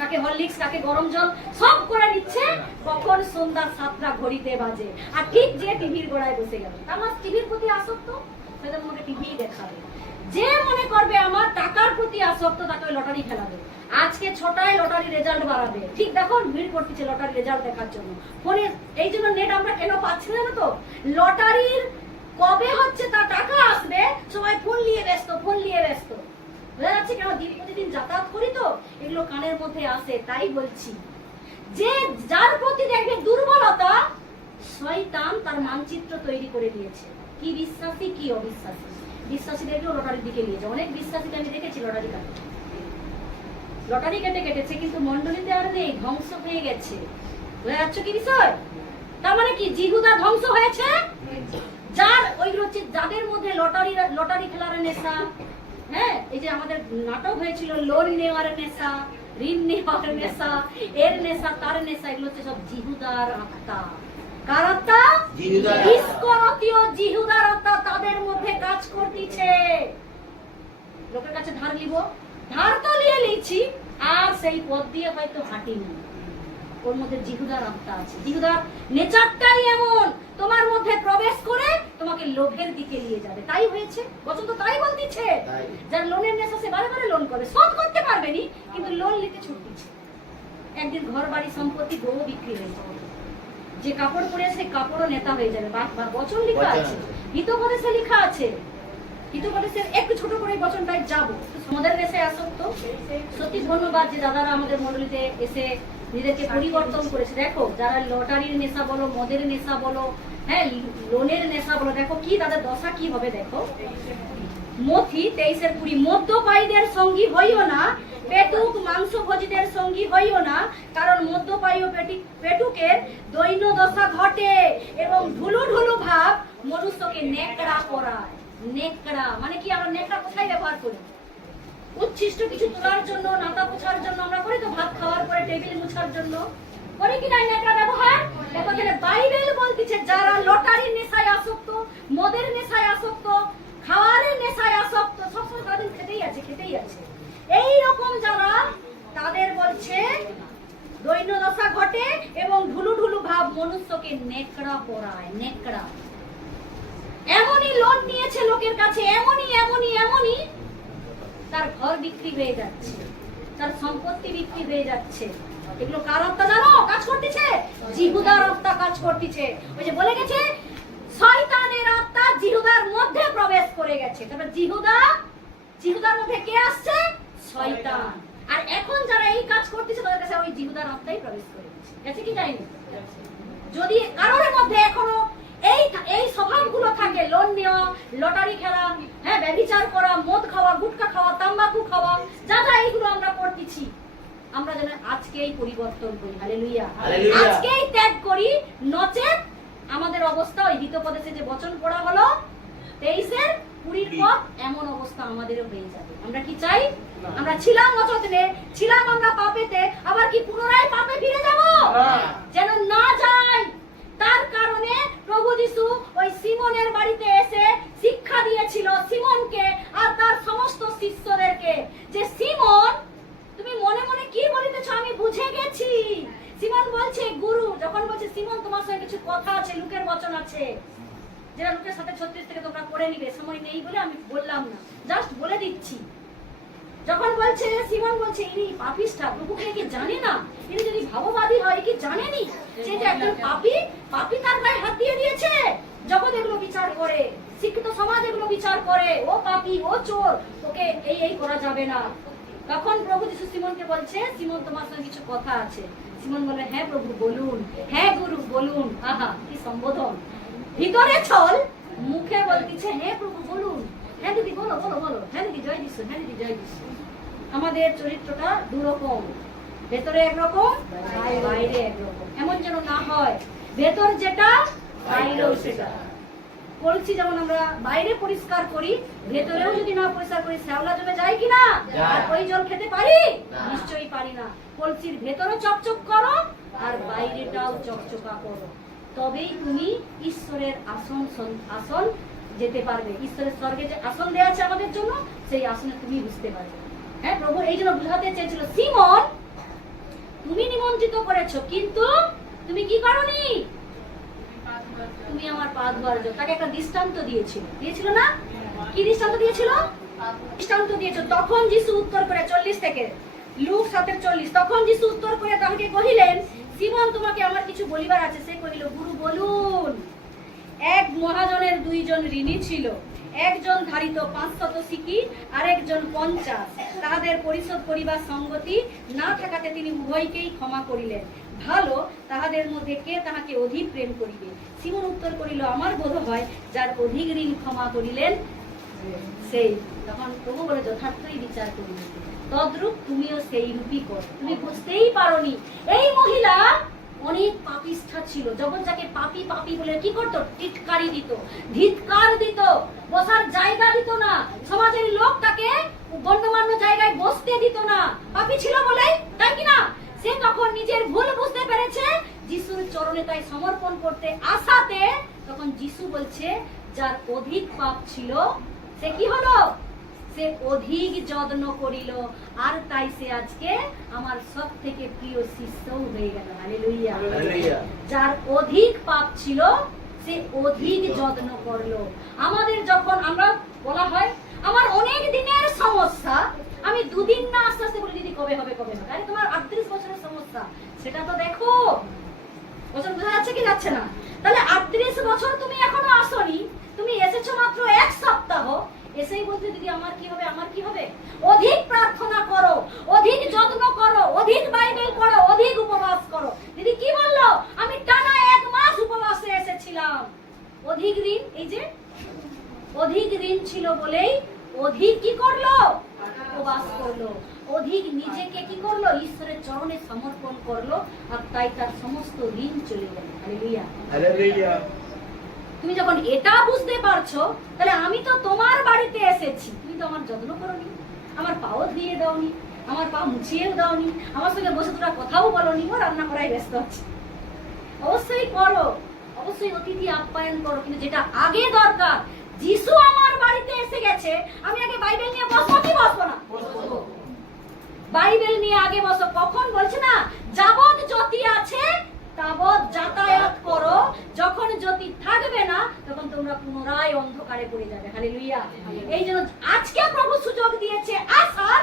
কাকে হরলিক্স, কাকে গরম জল, সব করে নিচ্ছে। কখন? সন্ধ্যা 7টা ঘড়িতে বাজে। আর ঠিক যে টিভির গোড়ায় বসে গেল, আমার টিভির প্রতি আসক্ত, সেটার মধ্যে টিভি দেখাবে। যে মনে করবে আমার টাকার প্রতি আসক্ত, তাকে লটারি খেলাবে। আজকে 6টায় লটারি রেজাল্ট বাড়াবে, ঠিক দেখো ভিড় করতেছে লটারি রেজাল্ট দেখার জন্য ফোনে। এই জন্য নেট আমরা কেন পাচ্ছি না তো, লটারির কবে হচ্ছে তা টাকা আসবে, সবাই ফোন নিয়ে ব্যস্ত। বোঝা যাচ্ছে কেন? দিন প্রতিদিন যাতায়াত করি তো, এগুলো কানের মধ্যে আসে। তাই বলছি যে যার প্রতি দেখবে দুর্বলতা, শয়তান তার মানচিত্র তৈরি করে দিয়েছে। কি বিশ্বাসী, কি অবিশ্বাসী। বিশ্বাসীদেরকেও লটারির দিকে নিয়ে যায়। অনেক বিশ্বাসীকে আমি দেখেছি লটারি কেটেছে, কিন্তু মন্ডলীতে আর নেই, ধ্বংস হয়ে গেছে। বোঝা যাচ্ছে কি বিষয়? তার মানে কি? জিহুদা ধ্বংস হয়েছে। যার ওই হচ্ছে, যাদের মধ্যে লটারি খেলার নেশা, হ্যাঁ, এই যে আমাদের নাটক হয়েছিল, লোন নেওয়ার নেশা, ঋণ নেওয়ার নেশা, এর নেশা, তার নেশা, এগুলো হচ্ছে সব জিহুদার আত্মা। কার আত্মা? ইস্করিওতীয় জিহুদার আত্মা তাদের মধ্যে কাজ করতেছে। লোকের কাছে ধার নিব, ধার তো নিয়ে নিয়েছি, আর সেই পথ দিয়ে হয়তো হাঁটিনি। ওর মধ্যে জিহুদার আত্মা আছে। জিহুদার নেচারটাই এমন, তোমার মধ্যে প্রবেশ করে তোমাকে লোভের দিকে নিয়ে যাবে। তাই হয়েছে, বচন তো তাই বলতিছে। তাই। যার লোনের নেশা সে বারে বারে লোন করে, শোধ করতে পারবে নি, কিন্তু লোন নিতে ছুটতিছে। একদিন ঘর বাড়ি সম্পত্তি বউ বিক্রি হয়ে যাবে, যে কাপড় পরে সে কাপড়ও নেতা হয়ে যাবে। বচন লেখা বচন আছে, আছে। হিতোপদেশে লেখা আছে। হিতোপদেশের একটু ছোট করে এই বচনটায় যাবো। আমাদের দেশে আসক্ত, সত্যি ধন্যবাদ যে দাদারা আমাদের মন্ডলীতে এসে নিজেকে পরিবর্তন করেছে। দেখো যারা লটারির নেশা বলো, মদের নেশা বলো, হ্যাঁ লোনের নেশা বলো, দেখো কি তাদের দশা কি হবে। দেখো মথি 23:20, মদ্যপায়ীদের সঙ্গী হইও না, পেটুক মাংসভোজীদের সঙ্গী হইও না, কারণ মদ্যপায়ী ও পেটুকের দৈন্য দশা ঘটে এবং ঢুলু ঢুলু ভাব মনুষ্যকে নেকড়া করায়। নেকড়া মানে কি? আমরা নেকড়া কোথায় ব্যবহার করি? উচ্ছিষ্ট কিছু তোলার জন্য, নাতা পোছার জন্য আমরা করি তো, ভাত খাওয়ার পরে টেবিল মুছার জন্য করি কি না নেকড়া ব্যবহার? দেখো এখানে বাইবেল বলতেছে যারা লটারির নেশায় আসক্ত, মদের নেশায় আসক্ত, খাওয়ারের নেশায় আসক্ত, সবসময় সারাদিন খেতেই আছে খেতেই আছে, এই রকম যারা, তাদের বলছে দৈন্য দশা ঘটে এবং ঢুলু ঢুলু ভাব মনুষ্যকে নেকড়া পরায়। নেকড়া এমনই লোন নিয়েছে লোকের কাছে, এমনই এমনই এমনই তার ঘর বিক্রি হয়ে যাচ্ছে, তার সম্পত্তি বিক্রি হয়ে যাচ্ছে। এগুলো কার আত্মা জানো কাজ করতেছে? জিহুদার আত্মা কাজ করতেছে। ওই যে বলে গেছে শয়তানের আত্মা জিহুদার মধ্যে প্রবেশ করে গেছে। তারপর জিহুদার মধ্যে কে আসছে? শয়তান। আর এখন যারা এই কাজ করতেছে তাদের কাছে ওই জিহুদার আত্মাই প্রবেশ করে গেছে। গেছে কি যায়নি? যদি কারোর মধ্যে এখনো এই স্বভাবগুলো থাকে, লোন নেওয়া, লটারি খেলা, হ্যাঁ ব্যভিচার করা, মদ খাওয়া, গুটখা খাওয়া, তাম্বাকু খাওয়া, যা যা এইগুলো আমরা করতেছি, আমরা যেন আজকেই পরিবর্তন করি। Hallelujah, hallelujah. আজকেই ত্যাগ করি, নচেত আমাদের অবস্থা ওই হিতোপদেশে যে বচন পড়া হলো 23:20 পর এমন অবস্থা আমাদেরও হয়ে যাবে। আমরা কি চাই? আমরা ছিলাম অচেতনে, ছিলাম আমরা পাপেতে, আবার কি পুনরায় পাপে ফিরে যাব? যেন না যাই। তার কারণে প্রভু যিশু ওই সিমনের বাড়িতে এসে শিক্ষা দিয়েছিল সিমনকে আর তার সমস্ত শিষ্যদেরকে, যে সিমন তুমি মনে মনে কি বলিতেছো আমি বুঝে গেছি। সিমন বলছে গুরু, যখন বলছে সিমন তোমার সঙ্গে কিছু কথা আছে, লোকের বচন আছে, যেটা লোকের সাথে 36 থেকে তোমরা করে নিবে, সময় নেই বলে আমি বললাম না, জাস্ট বলে দিচ্ছি। যখন বলছে সিমন বলছে ইনি পাপিষ্ঠা, প্রভুকে কি জানে না? ইনি যদি ভাববাদী হয় কি জানেনি যে একজন পাপী তার গায়ে হাত দিয়ে দিয়েছে? জগৎ এগুলো বিচার করে, শিক্ষিত সমাজ এগুলো বিচার করে, ও পাপী, ও চোর, ওকে এই করা যাবে না। তখন প্রভু যিশু সিমনকে বলছে সিমন তোমার সঙ্গে কিছু কথা আছে। সিমন বলে হ্যাঁ প্রভু বলুন, হ্যাঁ গুরু বলুন। আহা কি সম্বোধন! ভিতরে ছল, মুখে বলতিছে হ্যাঁ প্রভু বলুন, হ্যাঁ দিদি বলো বলো বলো, হ্যাঁ দিদি জয় যিশু, হ্যাঁ দিদি জয় যিশু। আমাদের চরিত্রটা দুরকম, ভেতরে একরকম, বাইরে একরকম। এমন যেন না হয় ভেতর যেটা বাইরেও সেটা। বলছি যেমন আমরা বাইরে পরিষ্কার করি, ভেতরেও যদি না পরিষ্কার করি শ্যাওলা জমে যায় কিনা? আর ওই জল খেতে পারি? নিশ্চয়ই পারি না। কলসির ভেতরও চকচক করো আর বাইরেটাও চকচকা করো, তবেই তুমি ঈশ্বরের আসন যেতে পারবে। ঈশ্বরের স্বর্গে যে আসন দেয়া আছে আমাদের জন্য, সেই আসনে তুমি বুঝতে পারবে। হ্যাঁ প্রভু এই জন্য বুঝাতে চেয়েছিল সিমন তুমি নিমন্ত্রিত করেছো, কিন্তু তুমি কি করনি? তুমি আমার পা ধোয়ার জন্য। তাকে একটা দৃষ্টান্ত দিয়েছিল না? কি দৃষ্টান্ত দিয়েছিল? দৃষ্টান্ত দিয়েছিল। তখন যিশু উত্তর করে 40 থেকে লুক 7:40, তখন যিশু উত্তর করে তাকে কহিলেন সিমন তোমাকে আমার কিছু বলিবার আছে। সে কহিল গুরু বলুন। এক মহাজনের 2 জন ঋণী ছিল, একজন ধারিত 500 সিকি, আরেকজন 50। তাহাদের পরিশোধ করিবার সঙ্গতি না থাকাতে তিনি উভয়কেই ক্ষমা করিলেন। ভালো, তাহাদের মধ্যে কে তাহাকে অধিক প্রেম করিবে? সিমন উত্তর করিল আমার বোধ হয় যার অধিক ঋণ ক্ষমা করিলেন সেই। তখন প্রভু বলে যথার্থই বিচার করিবে, তদ্রূপ তুমিও সেই রূপই কর। তুমি বুঝতেই পারোনি এই মহিলা অনেক পাপিষ্ঠা ছিল। যখন যাকে পাপি পাপি বলে কি করতো? টিটকারি দিত, ধিৎকার দিত, বসার জায়গা দিত না, সমাজের লোক তাকে গণ্যমান্য জায়গায় বসতে দিত না, পাপি ছিল বলে, তাই কিনা? সে তখন নিজের ভুল বুঝতে পেরেছে, যিশুর চরণে তাই সমর্পণ করতে আসাতে তখন যিশু বলছে যার অধিক পাপ ছিল সে কি হলো? সে অধিক যত্ন করিল, আর তাই সে আজকে আমার সব থেকে প্রিয় শিষ্যও হয়ে গেল। হালেলুয়া। হালেলুয়া। যার অধিক পাপ ছিল সে অধিক যত্ন করলো। আমাদের যখন আমরা বলা হয় আমার অনেক দিনের সমস্যা, আমি দুদিন না আস্তে আস্তে বলি দিদি কবে হবে কবে হবে, আরে তোমার 38 বছরের সমস্যা সেটা তো দেখো। বছর বোঝা যাচ্ছে কি যাচ্ছে না? তাহলে 38 বছর তুমি এখনো আসোনি, তুমি এসেছো মাত্র এক সপ্তাহ, এসেই বলতে দিদি আমার কি হবে আমার কি হবে। অধিক প্রার্থনা করো, অধিক যত্ন করো, অধিক বাইবেল পড়ো, অধিক উপবাস করো। দিদি কি বললো? আমি টানা 1 মাস উপবাসে এসেছিলাম। অধিক ঋণ, এই যে অধিক ঋণ ছিল বলেই অধিক কি করলো? উপবাস করলো। অধিক নিজেকে কি করলো? ঈশ্বরের চরণে সমর্পণ করলো, আর তাই তার সমস্ত ঋণ চলে গেল। হালেলুয়া। হালেলুয়া। তুমি যখন এটা বুঝতে পারছো, তাহলে আমি তো তোমার বাড়িতে এসেছি, তুমি তো আমার যত্ন করোনি, আমার পাও ধুয়ে দাওনি, আমার পা মুছিয়েও দাওনি, আমার সঙ্গে বসে তোরা কথাও বলোনি, ও রান্না করাই ব্যস্ত আছে। অবশ্যই করো, অবশ্যই অতিথি আপ্যায়ন করো, কিন্তু যেটা আগে দরকার, যিশু আমার বাড়িতে এসে গেছে, আমি আগে বাইবেল নিয়ে বসবো কি বসবো না? বাইবেল নিয়ে আগে বসো। কখন বলছে না, যাবৎ জ্যোতি আছে তাবৎ যাতায়াত করো, যখন জ্যোতি থাকবে না তখন তোমরা পুনরায় অন্ধকারে পড়ে যাবে। হালেলুয়া। এই জন্য আজকে প্রভু সুযোগ দিয়েছে আসার,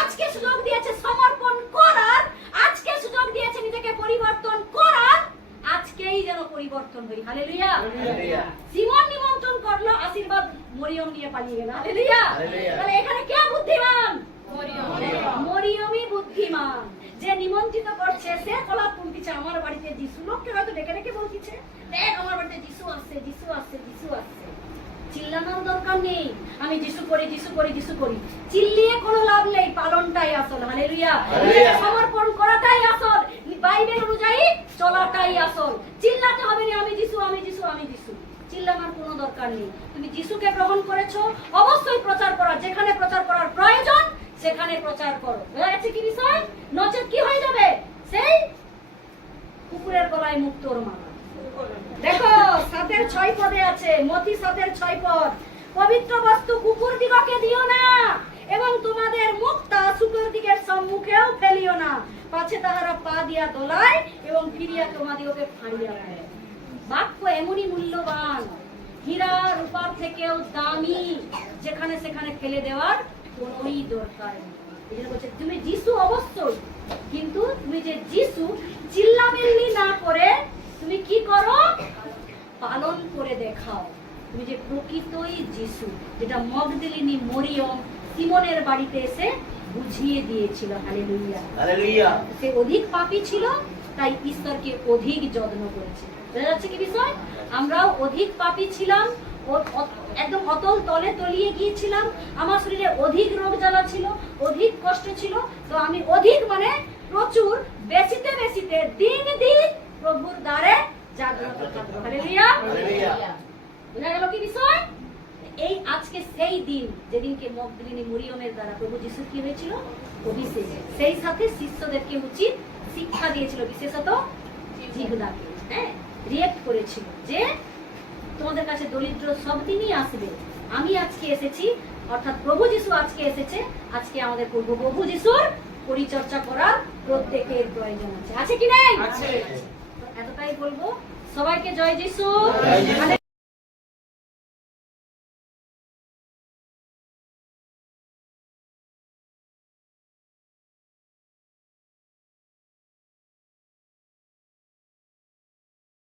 আজকে সুযোগ দিয়েছে সমর্পণ করার, আজকে সুযোগ দিয়েছে নিজেকে পরিবর্তন করার, আজকেই যেন পরিবর্তন হই। হালেলুয়া। হালেলুয়া। সিমন নিমন্ত্রণ করলো, আশীর্বাদ মরিয়ম নিয়ে পালিয়ে গেল। হালেলুয়া। হালেলুয়া। তাহলে এখানে কে বুদ্ধিমান? মরিয়মই বুদ্ধিমান। যে নিমন্ত্রিত করছে সে কলা তুলতিছে আমার বাড়িতে যিশু, লোককে হয়তো ডেকে ডেকে বলতিছে, দেখ আমার বাড়িতে যিশু আসছে, যিশু আসছে, যিশু আসছে। চিল্লানোর দরকার নেই, আমি যিশু করি, যিশু করি, যিশু করি। চিল্লিয়ে কোনো লাভ নেই, পালনটাই আসল। হালেলুয়া। হালেলুয়া। সমর্পণ করাটাই আসল, বাইবেল অনুযায়ী চলাটাই আসল। চিল্লাতে হবে না আমি যিশু, আমি যিশু, আমি যিশু। চিল্লানোর কোনো দরকার নেই। তুমি যিশুকে গ্রহণ করেছো, অবশ্যই প্রচার করা, যেখানে প্রচার করার প্রয়োজন সেখানে প্রচার করো। বোঝা যাচ্ছে কি বিষয়? নচেত কি হয়ে যাবে? সেই কুকুরের গলায় মুক্তোর মালা। দেখো 7-এর 6 পদে আছে, মতি 7-এর 6 পদ, পবিত্র বস্তু কুকুর দিগকে দিও না, এবং তোমাদের মুক্তা শুকর দিগের সম্মুখেও ফেলিও না, পাছে তাহারা পা দিয়া দোলায় এবং ফিরিয়া তোমাদিগকে ফাঁড়িয়া দেয়। বাক্য এমনই মূল্যবান, হীরা রূপার থেকেও দামি, যেখানে সেখানে ফেলে দেওয়ার কোনোই দরকার নেই। এই জন্য বলছে তুমি যিশু অবশ্যই, কিন্তু তুমি যে যিশু চিল্লামিল্লি না করে তুমি কি করো? পালন করে দেখাও। তুমি যে প্রকৃতই যিশু, যেটা মগদলিনী মরিয়ম সিমনের বাড়িতে এসে বুঝিয়ে দিয়েছিল। হালেলুয়া। হালেলুয়া। সে অধিক পাপী ছিল, তাই ঈশ্বরকে অধিক যত্ন করেছে। বোঝা যাচ্ছে কি বিষয়? আমরাও অধিক পাপী ছিলাম, একদম অতল তলে তলিয়ে গিয়েছিলাম, আমার শরীরে অধিক রোগ জ্বালা ছিল, অধিক কষ্ট ছিল, তো আমি অধিক মানে প্রচুর, বেশিতে বেশিতে দিন দিন প্রভুর দ্বারে জাগ্রত থাকবো। হালেলুয়া। হালেলুয়া। বোঝা গেল কি বিষয়? এই আজকে সেই দিন যেদিনকে মগদলিনী মরিয়মের দ্বারা প্রভু যিশু কি হয়েছিল? অভিষেক। সেই সাথে শিষ্যদেরকে উচিত শিক্ষা দিয়েছিল, বিশেষত জিহুদাকে, হ্যাঁ, রিয়েক্ট করেছিল যে তোমাদের কাছে দরিদ্র সব দিনই আসবে, আমি আজকে এসেছি, অর্থাৎ প্রভু যিশু আজকে এসেছে, আজকে আমাদের প্রভু যিশুর পরিচর্যা করার প্রত্যেকের প্রয়োজন আছে। আছে কি নেই? আছে। এতটাই বলবো। সবাইকে জয় যিশু। জয় যিশু।